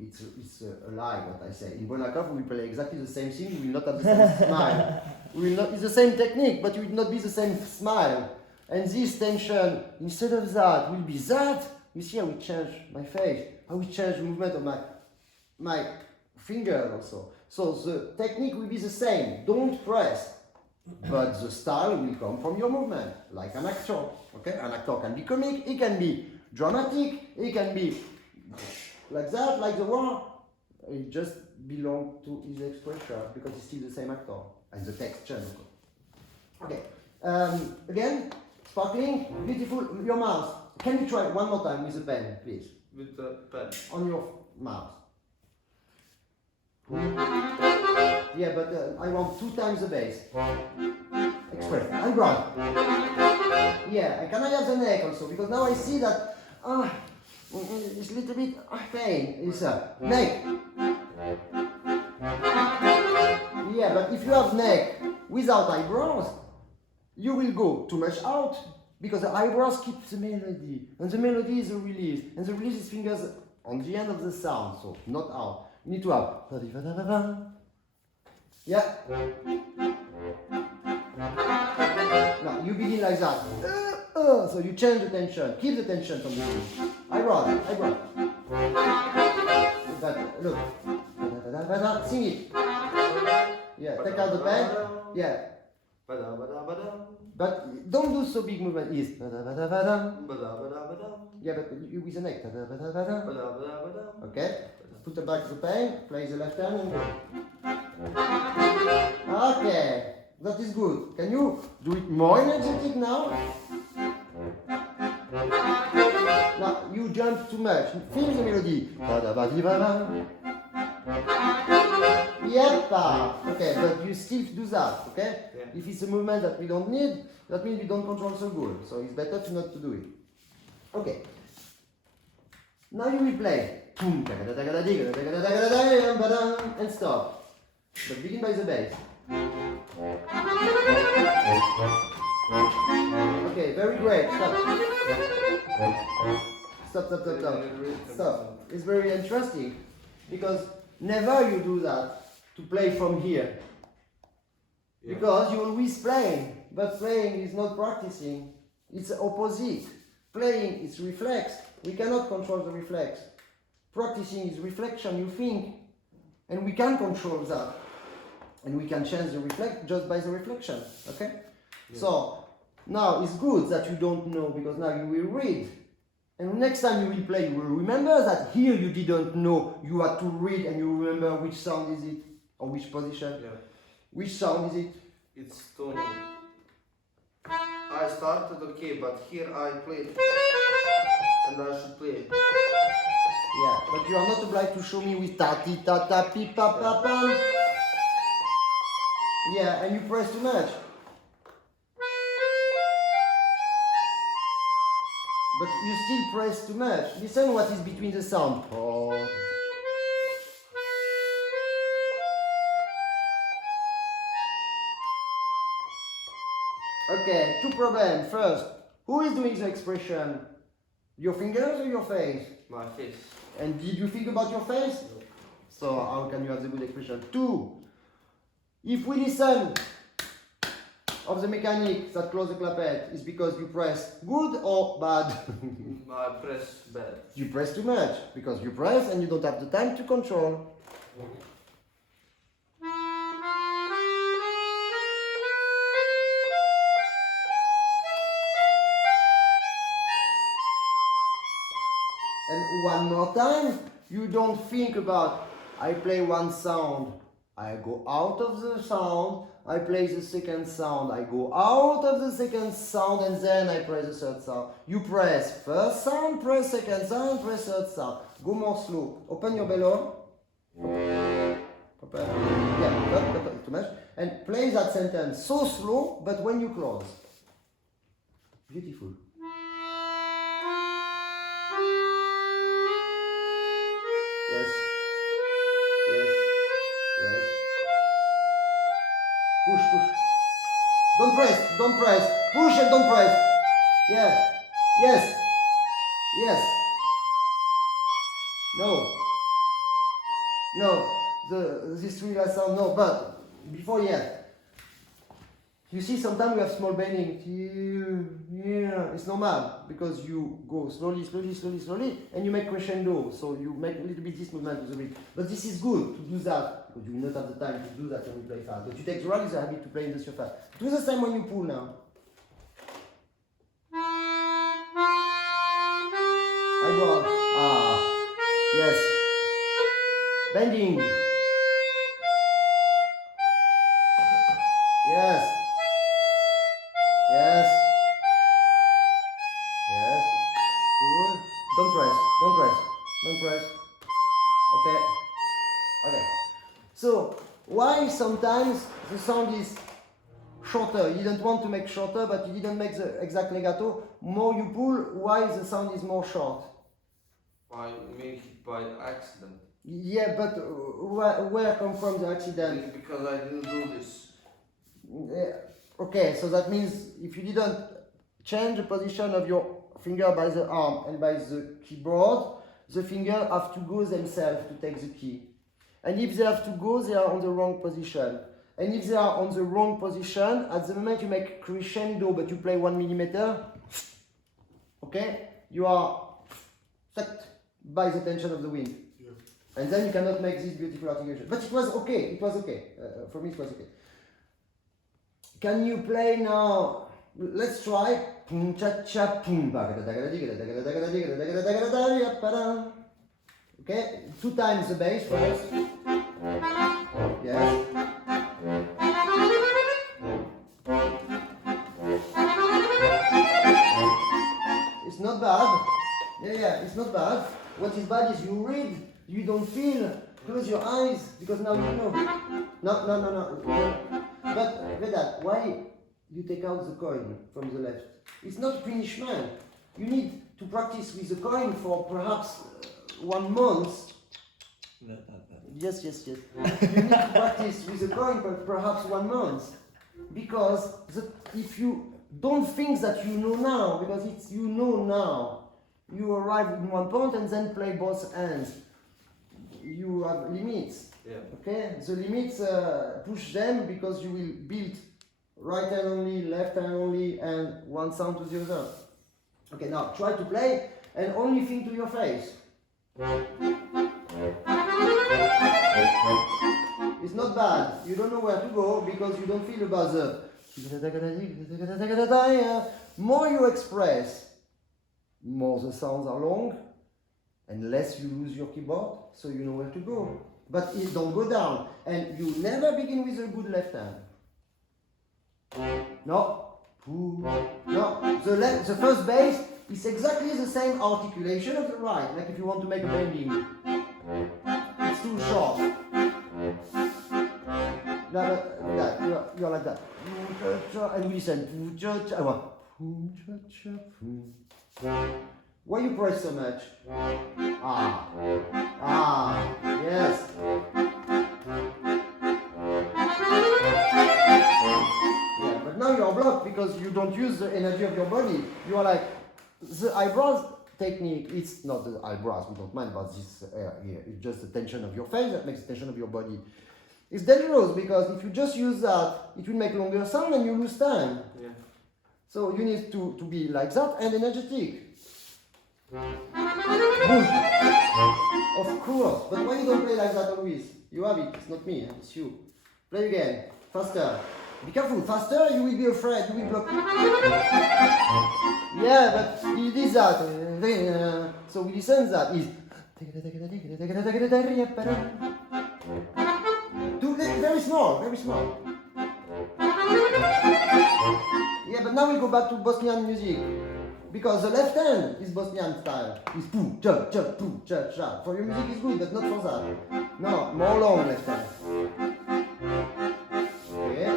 It's a lie what I say. In bon accord we will play exactly the same thing, we will not have the same smile. We will not, it's the same technique, but it will not be the same smile. And this tension, instead of that, will be that. You see, I will change my face. I will change the movement of my finger also. So the technique will be the same. Don't press. But the style will come from your movement, like an actor. Okay? An actor can be comic, he can be dramatic, he can be like that, like the one. It just belongs to his expression because he's still the same actor. And the text changes. Okay. Again, sparkling, beautiful, your mouth. Can you try one more time with the pen, please? With the pen. On your mouth. Yeah, but I want 2 times the bass. Express. I'm broad. Yeah, and can I have the neck also? Because now I see that it's a little bit pain. It's neck. Yeah, but if you have neck without eyebrows, you will go too much out because the eyebrows keep the melody, and the melody is a release, and the release is fingers on the end of the sound, so not out. You need to have. Yeah. Now you begin like that. So you change the tension, keep the tension from the beginning. Eyebrow. But look. Sing it. Yeah, take out the pen. Yeah. But don't do so big movement. Is. Yeah, but you with the neck. Okay. Put the back of the pen. Play the left hand and go. Okay. That is good. Can you do it more energetic now? Now you jump too much. Feel the melody. Yep. Okay, but you still do that. Okay. Yeah. If it's a movement that we don't need, that means we don't control so good. So it's better to not to do it. Okay. Now you will play. And stop. But begin by the bass. Okay, very great. Stop. It's very interesting because never you do that to play from here. Yeah. Because you always playing, but playing is not practicing. It's opposite. Playing is reflex. We cannot control the reflex. Practicing is reflection. You think, and we can control that, and we can change the reflex just by the reflection. Okay. Yeah. So now it's good that you don't know because now you will read. And next time you will play, you will remember that here you didn't know, you had to read and you remember which sound is it, or which position. Yeah. Which sound is it? It's toning. I started okay, but here I played, and I should play. Yeah, but you are not obliged to show me with ta ti ta ta pi pa pa pam. Yeah, and you press too much. But you still press too much. Listen what is between the sound. Oh. Okay, two problems. First, who is doing the expression? Your fingers or your face? My face. And did you think about your face? No. So how can you have the good expression? Two, if we listen of the mechanic that close the clapet, is because you press good or bad? I press bad. You press too much because you press and you don't have the time to control. And one more time, you don't think about, I play one sound, I go out of the sound, I play the second sound, I go out of the second sound, and then I play the third sound. You press first sound, press second sound, press third sound. Go more slow. Open your bellow. Open. Yeah, not too much. And play that sentence so slow, but when you close. Beautiful. Yes. Yes. Yes. Push, push. Don't press, don't press. Push and don't press. Yeah. Yes. Yes. No. No. This three last sound, no. But before, yeah. You see, sometimes we have small bending. Yeah, it's normal because you go slowly, slowly, slowly, slowly, and you make crescendo. So you make a little bit this movement with the beat. But this is good to do that because you will not have the time to do that when you play fast. But you take the rally, the habit to play in the surface. Do the same when you pull now. I go on. Ah, yes. Bending. Yes. Yes. Yes. Pull. Don't press. Don't press. Don't press. Okay. Okay. So why sometimes the sound is shorter? You didn't want to make shorter, but you didn't make the exact legato. More you pull, why the sound is more short? I make it by accident. Yeah, but where come from the accident? Because I didn't do this. Okay, so that means if you didn't change the position of your finger by the arm and by the keyboard, the finger have to go themselves to take the key. And if they have to go, they are on the wrong position. And if they are on the wrong position, at the moment you make crescendo, but you play 1 millimeter, okay, you are sucked by the tension of the wind. Yeah. And then you cannot make this beautiful articulation. But it was okay, it was okay. For me it was okay. Can you play now? Let's try. Okay, 2 times the bass first. Yes. It's not bad. Yeah, not bad. What is bad is you read, you don't feel. Close your eyes, because now you know. No. But Vedad, why you take out the coin from the left? It's not punishment. You need to practice with the coin for perhaps 1 month. Yes. You need to practice with the coin for perhaps 1 month. Because if you don't think that you know now, because it's you know now, you arrive in 1 point and then play both hands. You have limits. Yeah. Okay? The limits, push them because you will build right hand only, left hand only, and one sound to the other. Okay, now try to play and only think to your face. It's not bad. You don't know where to go because you don't feel about the. More you express, more the sounds are long, and less you lose your keyboard, so you know where to go. But it don't go down, and you never begin with a good left hand. No. The first bass is exactly the same articulation of the right, like if you want to make a bending. It's too short. No, you're like that. And we listen. Why you press so much? Yes. Yeah, but now you're blocked because you don't use the energy of your body. You are like, the eyebrows technique, it's not the eyebrows, we don't mind about this here. It's just the tension of your face that makes the tension of your body. It's dangerous because if you just use that, it will make longer sound and you lose time. Yeah. So you need to be like that and energetic. Of course, but why you don't play like that always? You have it, it's not me, it's you. Play again, faster. Be careful, faster you will be afraid, you will block. Yeah, but he did that. So we listen that. He's very small, very small. Yeah, but now we go back to Bosnian music. Because the left hand is Bosnian style. It's poo, cha, poo, cha. For your music is good, but not for that. No, more long left hand. Okay,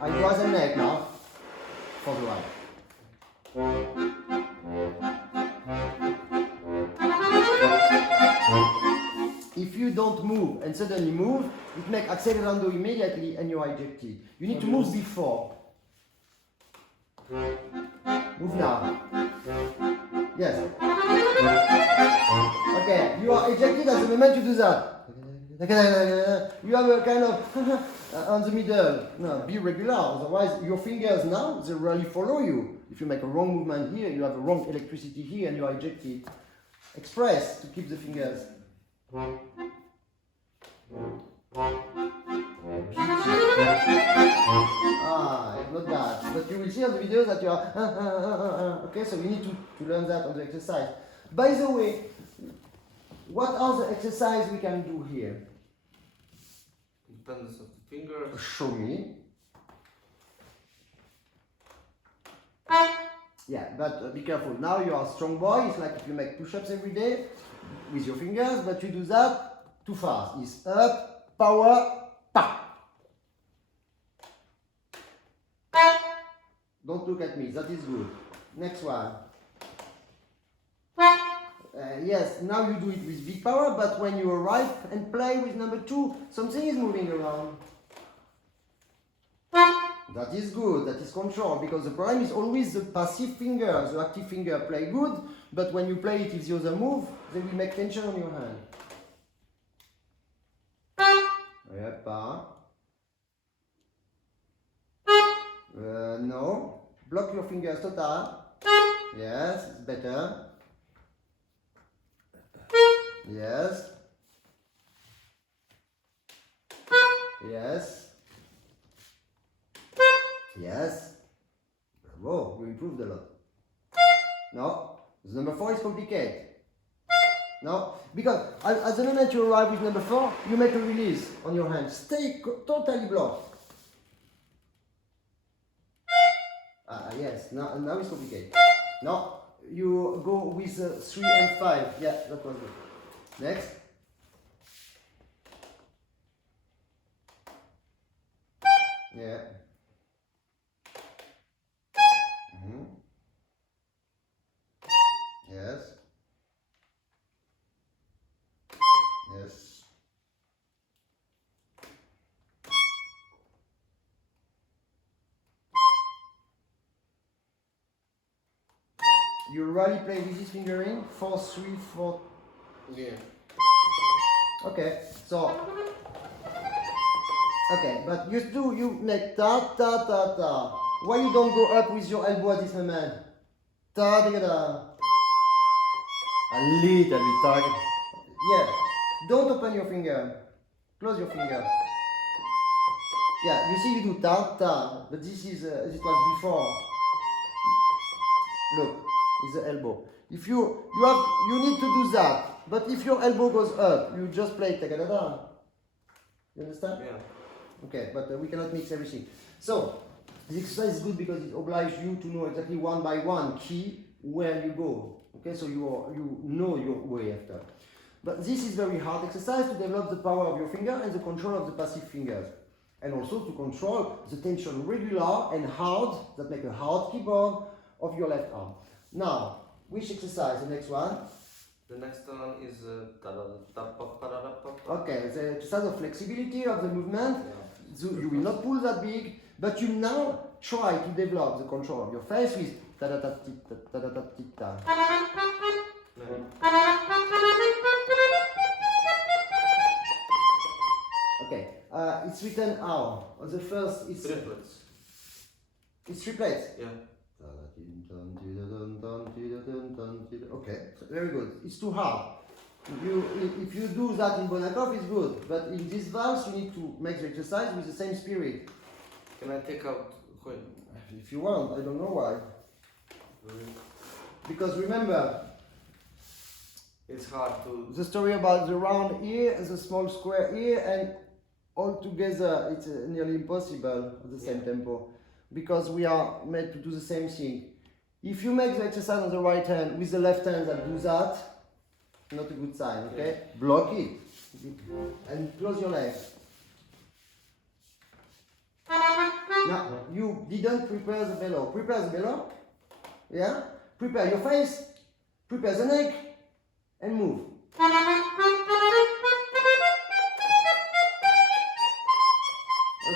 I draw the neck now. For the right. If you don't move and suddenly move, it makes accelerando immediately and you are ejected. You need to move before. Move now. Yes. Okay, you are ejected at the moment you do that. You have a kind of on the middle. No, be regular, otherwise your fingers now, they really follow you. If you make a wrong movement here, you have a wrong electricity here and you are ejected. Express to keep the fingers. It's not bad. But you will see on the video that you are okay, so we need to learn that on the exercise. By the way, what are the exercises we can do here? Depends of the fingers. Show me. Yeah, but be careful. Now you are a strong boy. It's like if you make push-ups every day with your fingers, but you do that too fast. It's up, power, pa. Don't look at me. That is good. Next one. Yes, now you do it with big power, but when you arrive and play with number 2, something is moving around. That is good, that is control, because the problem is always the passive finger. The active finger play good, but when you play it with the other move, they will make tension on your hand. Yep. No. Block your fingers total. Yes, it's better. Yes. Yes. Yes. Bravo, you improved a lot. No, the number 4 is complicated. No, because at the moment you arrive with number 4, you make a release on your hand. Stay totally blocked. Yes, now it's complicated. No, you go with 3 and 5. Yeah, that was good. Next. Yeah. Yes. Yes. You really play with this fingering? 4, 3, 4. Yeah. Okay, so. Okay, but you make ta ta ta ta. Why you don't go up with your elbow at this moment? Ta da da. A little bit target. Yeah. Don't open your finger. Close your finger. Yeah, you see you do ta ta, but this is it was before. Look, it's the elbow. If you need to do that, but if your elbow goes up, you just play ta da da. You understand? Yeah. Okay, but we cannot mix everything. So this exercise is good because it obliges you to know exactly one by one key where you go. Okay, so you know your way after. But this is very hard exercise to develop the power of your finger and the control of the passive fingers. And also to control the tension regular and hard, that make a hard keyboard of your left arm. Now, which exercise? The next one? The next one is Okay, the exercise of flexibility of the movement. Yeah. So you will not pull that big, but you now try to develop the control of your face with ta da ta ti ta ta da ta ti ta. Okay, it's written how? The first is Triplets. It's triplets. Yeah. Okay, very good. It's too hard. If you do that in Bonakov, it's good. But in this valse, you need to make the exercise with the same spirit. Can I take out when? If you want, I don't know why. Because remember, It's hard to. the story about the round ear and the small square ear, and all together it's nearly impossible at the same tempo. Because we are made to do the same thing. If you make the exercise on the right hand with the left hand that do that, not a good sign, okay? Yeah. Block it. And close your legs. Now, you didn't prepare the bellow. Prepare the bellow. Yeah? Prepare your face. Prepare the neck. And move.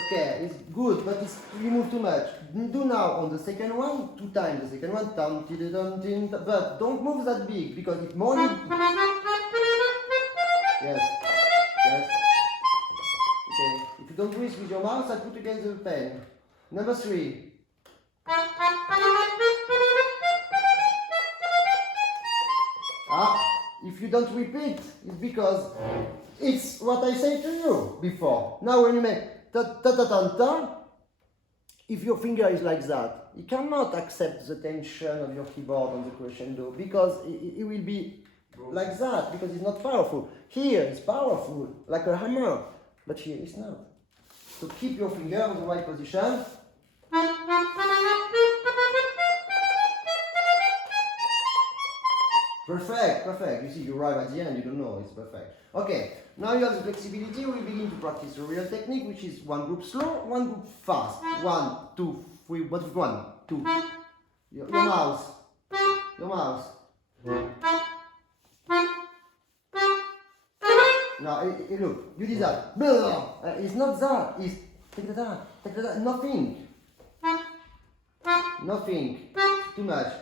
Okay, it's good, but you move too much. Do now on the second one, 2 times the second one, but don't move that big because it more. Yes, yes. Okay, if you don't do it with your mouth, I put against the pen. Number 3. If you don't repeat, it's because it's what I said to you before. Now when you make ta ta ta ta ta, if your finger is like that, you cannot accept the tension of your keyboard on the crescendo because it will be like that because it's not powerful. Here it's powerful, like a hammer, but here it's not. So keep your finger in the right position. Perfect, perfect. You see, you arrive at the end, you don't know, it's perfect. Okay, now you have the flexibility, we begin to practice the real technique, which is one group slow, one group fast. 1, 2, 3, what is 1, 2. Your mouse. Your mouse. Now, look, you did that. It's not that, it's take that, nothing. Nothing. Too much.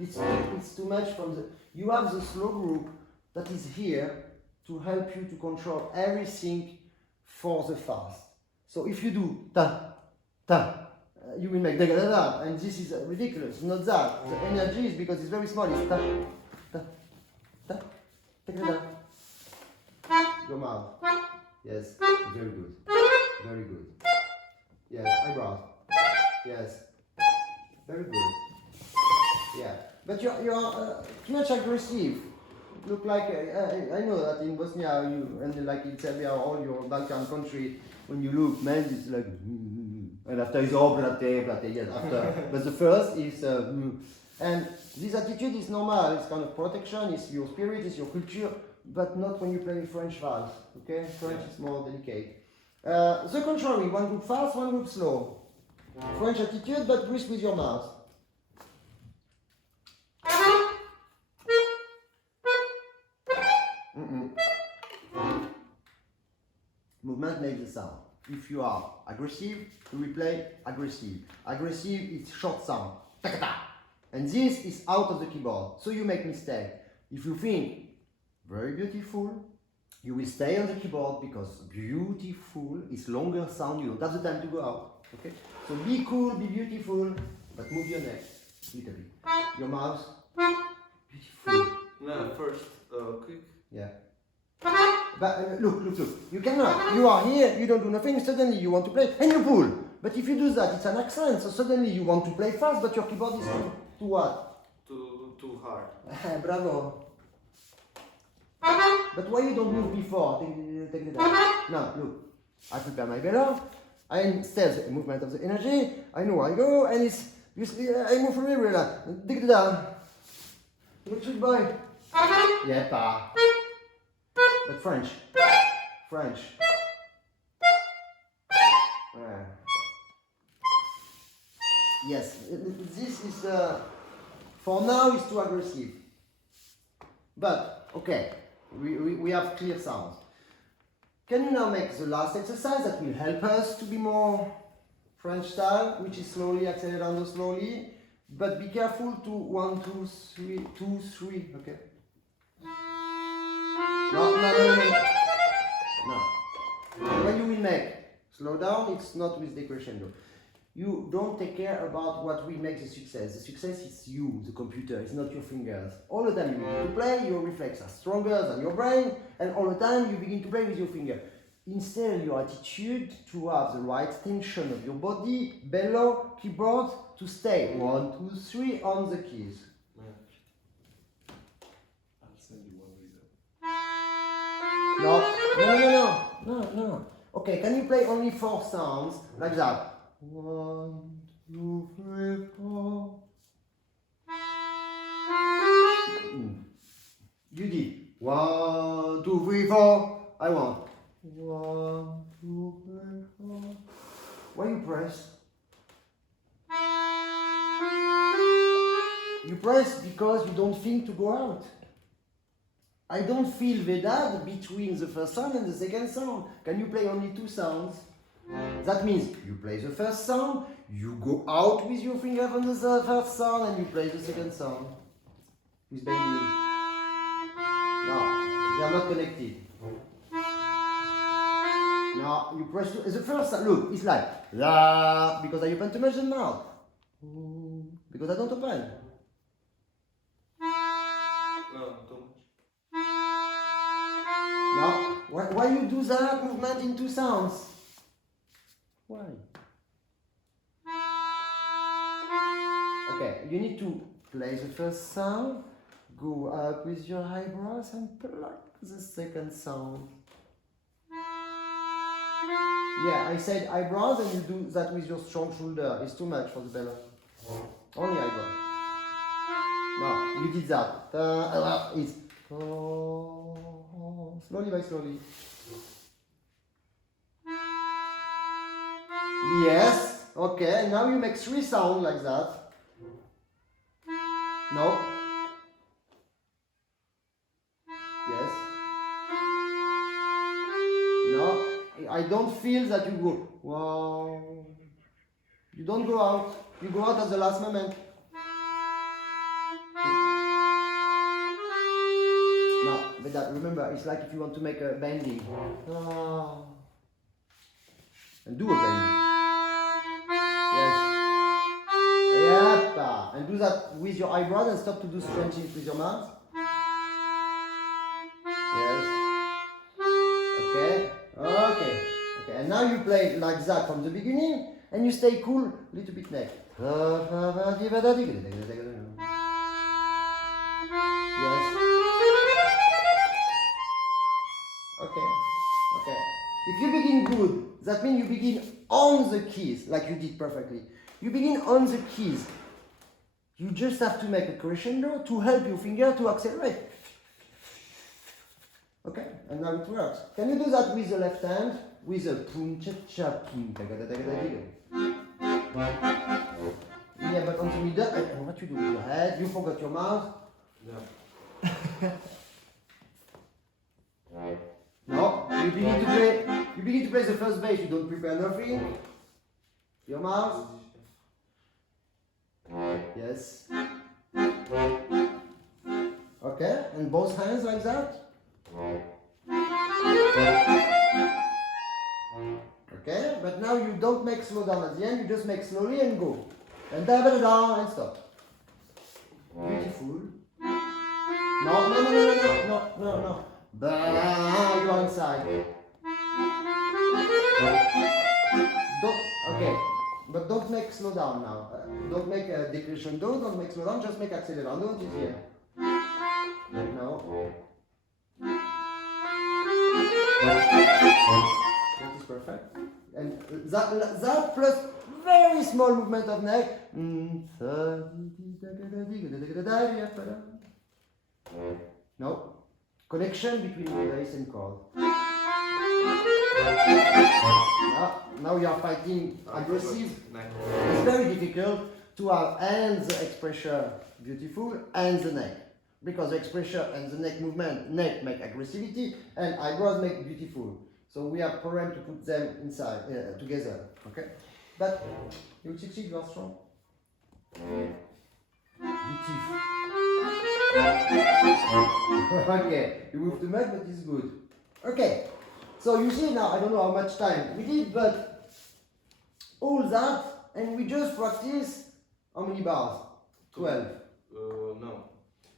It's too much from the. You have the slow group that is here to help you to control everything for the fast. So if you do ta ta, you will make da da da, and this is ridiculous. Not that. The energy is because it's very small. It's ta ta ta ta da da. Your mouth. Yes. Very good. Very good. Yes. Eyebrows. Yes. Very good. Yeah, but you are too much aggressive. Look like I know that in Bosnia and like in Serbia, all your Balkan country, when you look, man, it's like and after is all plate, yes, after. But the first is And this attitude is normal, it's kind of protection, it's your spirit, it's your culture, but not when you play French valse, okay? French is more delicate. The contrary, one group fast, one group slow. French attitude, but breathe with your mouth. Movement makes the sound. If you are aggressive, you will play aggressive. Aggressive is short sound. And this is out of the keyboard, so you make mistake. If you think very beautiful, you will stay on the keyboard because beautiful is longer sound. You don't have the time to go out. Okay? So be cool, be beautiful, but move your neck a little bit. Your mouth. Beautiful. No, first, quick. Yeah. But look. You cannot. You are here, you don't do nothing, suddenly you want to play, and you pull. But if you do that, it's an accent, so suddenly you want to play fast, but your keyboard is too what? Too hard. Bravo. But why you don't move before? Take it out. Now, look. I prepare my bellow. I instead the movement of the energy. I know where I go, and it's you see, I move from everywhere. Dig it down. Look, sweet boy. Yeah, pa. But French. Yes, this is for now is too aggressive. But okay, we have clear sounds. Can you now make the last exercise that will help us to be more French style, which is slowly accelerando slowly, but be careful to 1, 2, 3, 2, 3, okay? No. When you will make, slow down, it's not with the crescendo. You don't take care about what will make the success. The success is you, the computer, it's not your fingers. All the time you begin to play, your reflexes are stronger than your brain, and all the time you begin to play with your finger. Instead, your attitude to have the right tension of your body, bellow, keyboard, to stay 1, 2, 3 on the keys. I'll send you one with No. Okay, can you play only 4 sounds like that? 1, 2, 3, 4. You did 1, 2, 3, 4. I want 1, 2, 3, 4. Why you press? You press because you don't think to go out. I don't feel Vedad between the first sound and the second sound. Can you play only 2 sounds? That means you play the first sound, you go out with your finger from the first sound, and you play the second sound. With bending. No, they are not connected. Now you press the first sound. Look, it's like la, because I open too much the mouth. Because I don't open. No, too much. Now, why you do that movement in 2 sounds? Why? Okay, you need to play the first sound, go up with your eyebrows and pluck the second sound. Yeah, I said eyebrows and you do that with your strong shoulder. It's too much for the bellow. Only eyebrows. No, you did that. It's slowly by slowly. Yes, okay, now you make 3 sounds like that. No. Yes. No, I don't feel that you go, wow. You don't go out, you go out at the last moment. No, but that, remember, it's like if you want to make a bending. And do a bending. Yes. Yep. And do that with your eyebrows and stop to do stretching with your mouth. Yes. Okay. And now you play like that from the beginning and you stay cool, little bit neck. Yes. Okay. If you begin good, that means you begin on the keys, like you did perfectly. You begin on the keys. You just have to make a crescendo to help your finger to accelerate. Okay, and now it works. Can you do that with the left hand? With a pum cha cha pum. Yeah, but on the middle, and what you do with your head? You forgot your mouth? Yeah. No, you begin to play. You begin to play the first bass. You don't prepare nothing. Your mouth. Yes. Okay, and both hands like that. Okay, but now you don't make slow down at the end. You just make slowly and go, and da da da and stop. Beautiful. No, no, no, no, no, no, no, no. Bah, you're inside. Don't, okay, but don't make slow down now. Don't make a decrescendo, don't make slow down, just make accelerando, it is here. No. That is perfect. And that plus very small movement of neck. No. Connection between the bass and chord. Now you are fighting aggressive. It's very difficult to have hands expression beautiful and the neck. Because the expression and the neck movement, neck make aggressivity and eyebrows make beautiful. So we have problem to put them inside, together. Okay? But you succeed, you are strong. Beautiful. Okay, you move too much, but it's good. Okay, so you see now, I don't know how much time we did, but all that, and we just practice how many bars? 12. No.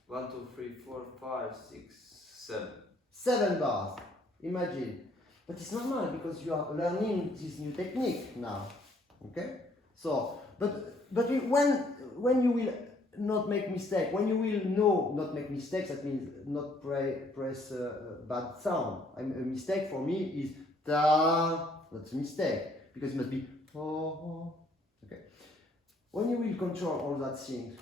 1, 2, 3, 4, 5, 6, 7. 7 bars. Imagine. But it's normal because you are learning this new technique now. Okay? So, but when you will not make mistake, when you will know not make mistakes, that means not press bad sound. A mistake for me is da. That's a mistake because it must be oh. Okay. When you will control all that things,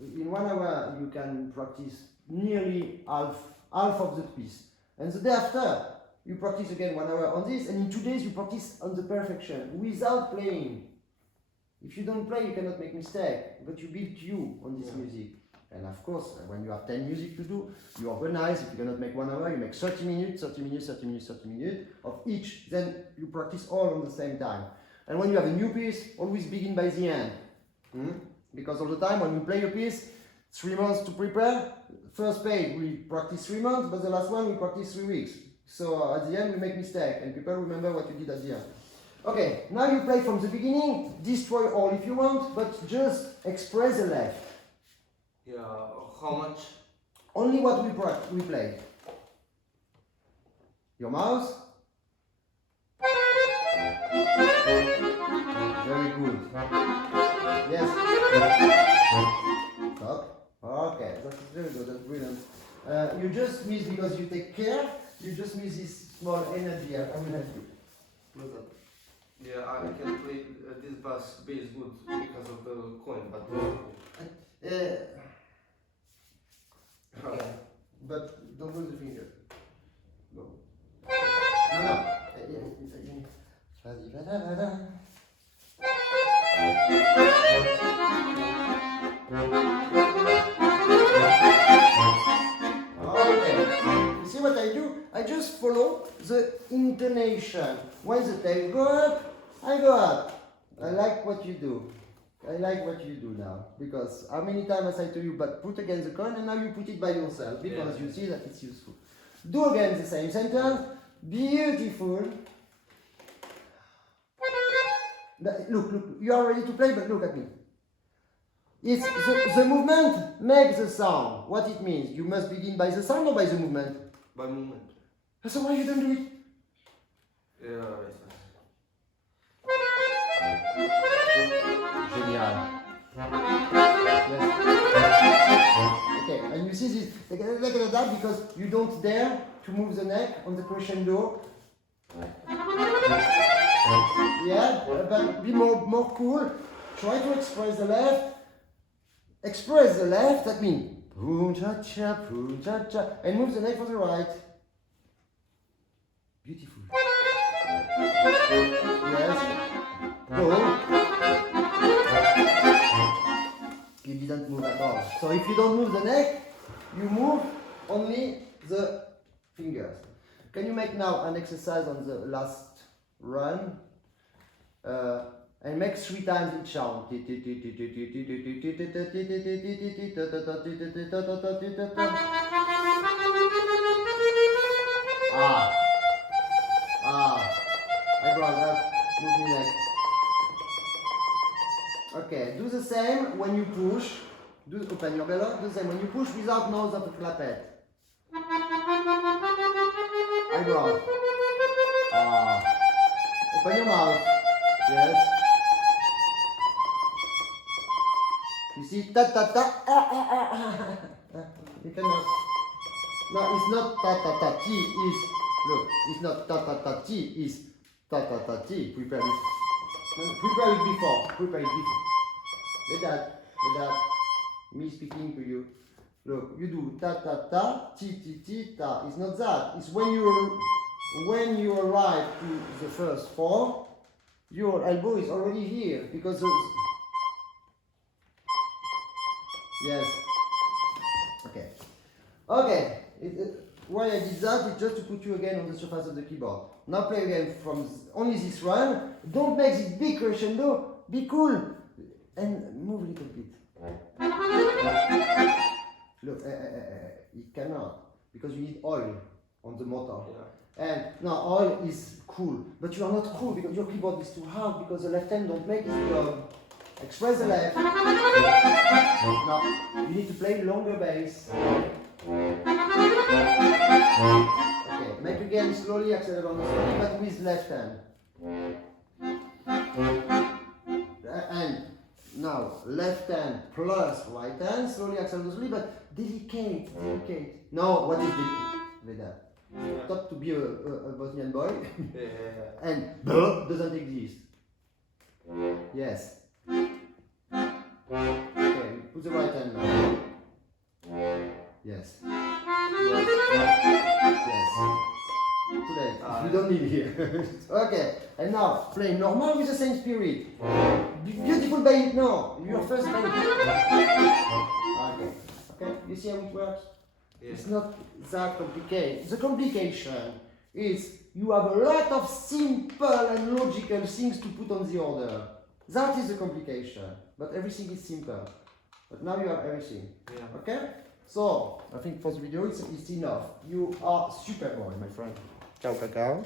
in 1 hour you can practice nearly half of the piece, and the day after you practice again 1 hour on this, and in 2 days you practice on the perfection without playing. If you don't play, you cannot make mistake, but you build you on this music. And of course, when you have 10 music to do, you organize. If you cannot make 1 hour, you make 30 minutes, 30 minutes, 30 minutes, 30 minutes of each. Then you practice all on the same time. And when you have a new piece, always begin by the end. Because all the time, when you play a piece, 3 months to prepare. First page, we practice 3 months, but the last one, we practice 3 weeks. So at the end, we make mistake, and people remember what you did at the end. Okay, now you play from the beginning, destroy all if you want, but just express the left. Yeah, how much? Only what we play. Your mouse. Very good. Yes. Stop. Okay, that's very good, that's brilliant. You just miss because you take care, you just miss this small energy. I will help you. Close up. Yeah, I can play this bass good because of the coin, but okay. But don't lose the finger. No. No. Okay. You see what I do? I just follow the intonation. When the tail go up, I go up. I like what you do. I like what you do now. Because how many times I tell you, but put again the coin, and now you put it by yourself because you see that it's useful. Do again the same sentence. Beautiful. Look, you are ready to play, but look at me. It's the movement makes the sound. What it means? You must begin by the sound or by the movement? by movement. So why you don't do it? Yeah, Génial. Yes. Okay, and you see this, like that, because you don't dare to move the neck on the crescendo. Yeah, but be more cool. Try to express the left express the left, that means poo-cha-cha, and move the neck for the right. Beautiful. Yes. Go. You didn't move at all. So if you don't move the neck, you move only the fingers. Can you make now an exercise on the last run? And make 3 times each sound. Eyebrows up, move the neck. Okay, do the same when you push. Open your belly. Do the same when you push without nose of the clapet. Eyebrows. Open your mouth. Yes. You see, ta ta ta. You cannot. No, it's not ta ta ta. T is. Look, it's not ta ta ta. T is ta ta ta. T. Prepare it. Prepare it before. Prepare it before. Vedad. Me speaking to you. Look, you do ta ta ta. T t t ta. It's not that. It's when you arrive to the first 4. Your elbow is already here because yes. Okay. Why I did that is just to put you again on the surface of the keyboard. Now play again from only this run. Don't make this big crescendo. Be cool and move a little bit. Look, it cannot because you need oil on the motor. Yeah. And now oil is cool, but you are not cool because your keyboard is too hard because the left hand don't make its job. Express the left. Now you need to play longer bass. Okay, make again slowly, accelerate on the slowly, but with left hand. And now left hand plus right hand, slowly accelerate slowly, but delicate. Now what is Vedad? Stop to be a Bosnian boy. And doesn't exist. Yes. Okay, put the right hand now. Yes. Too late. You don't need here. Okay, and now play normal with the same spirit. Beautiful bass. No, your first bass. Okay, you see how it works? Yeah. It's not that complicated. The complication is you have a lot of simple and logical things to put on the order. That is the complication. But everything is simple. But now you have everything. Yeah. Okay? So, I think for the video it's enough. You are super boy, my friend. Ciao, cacao.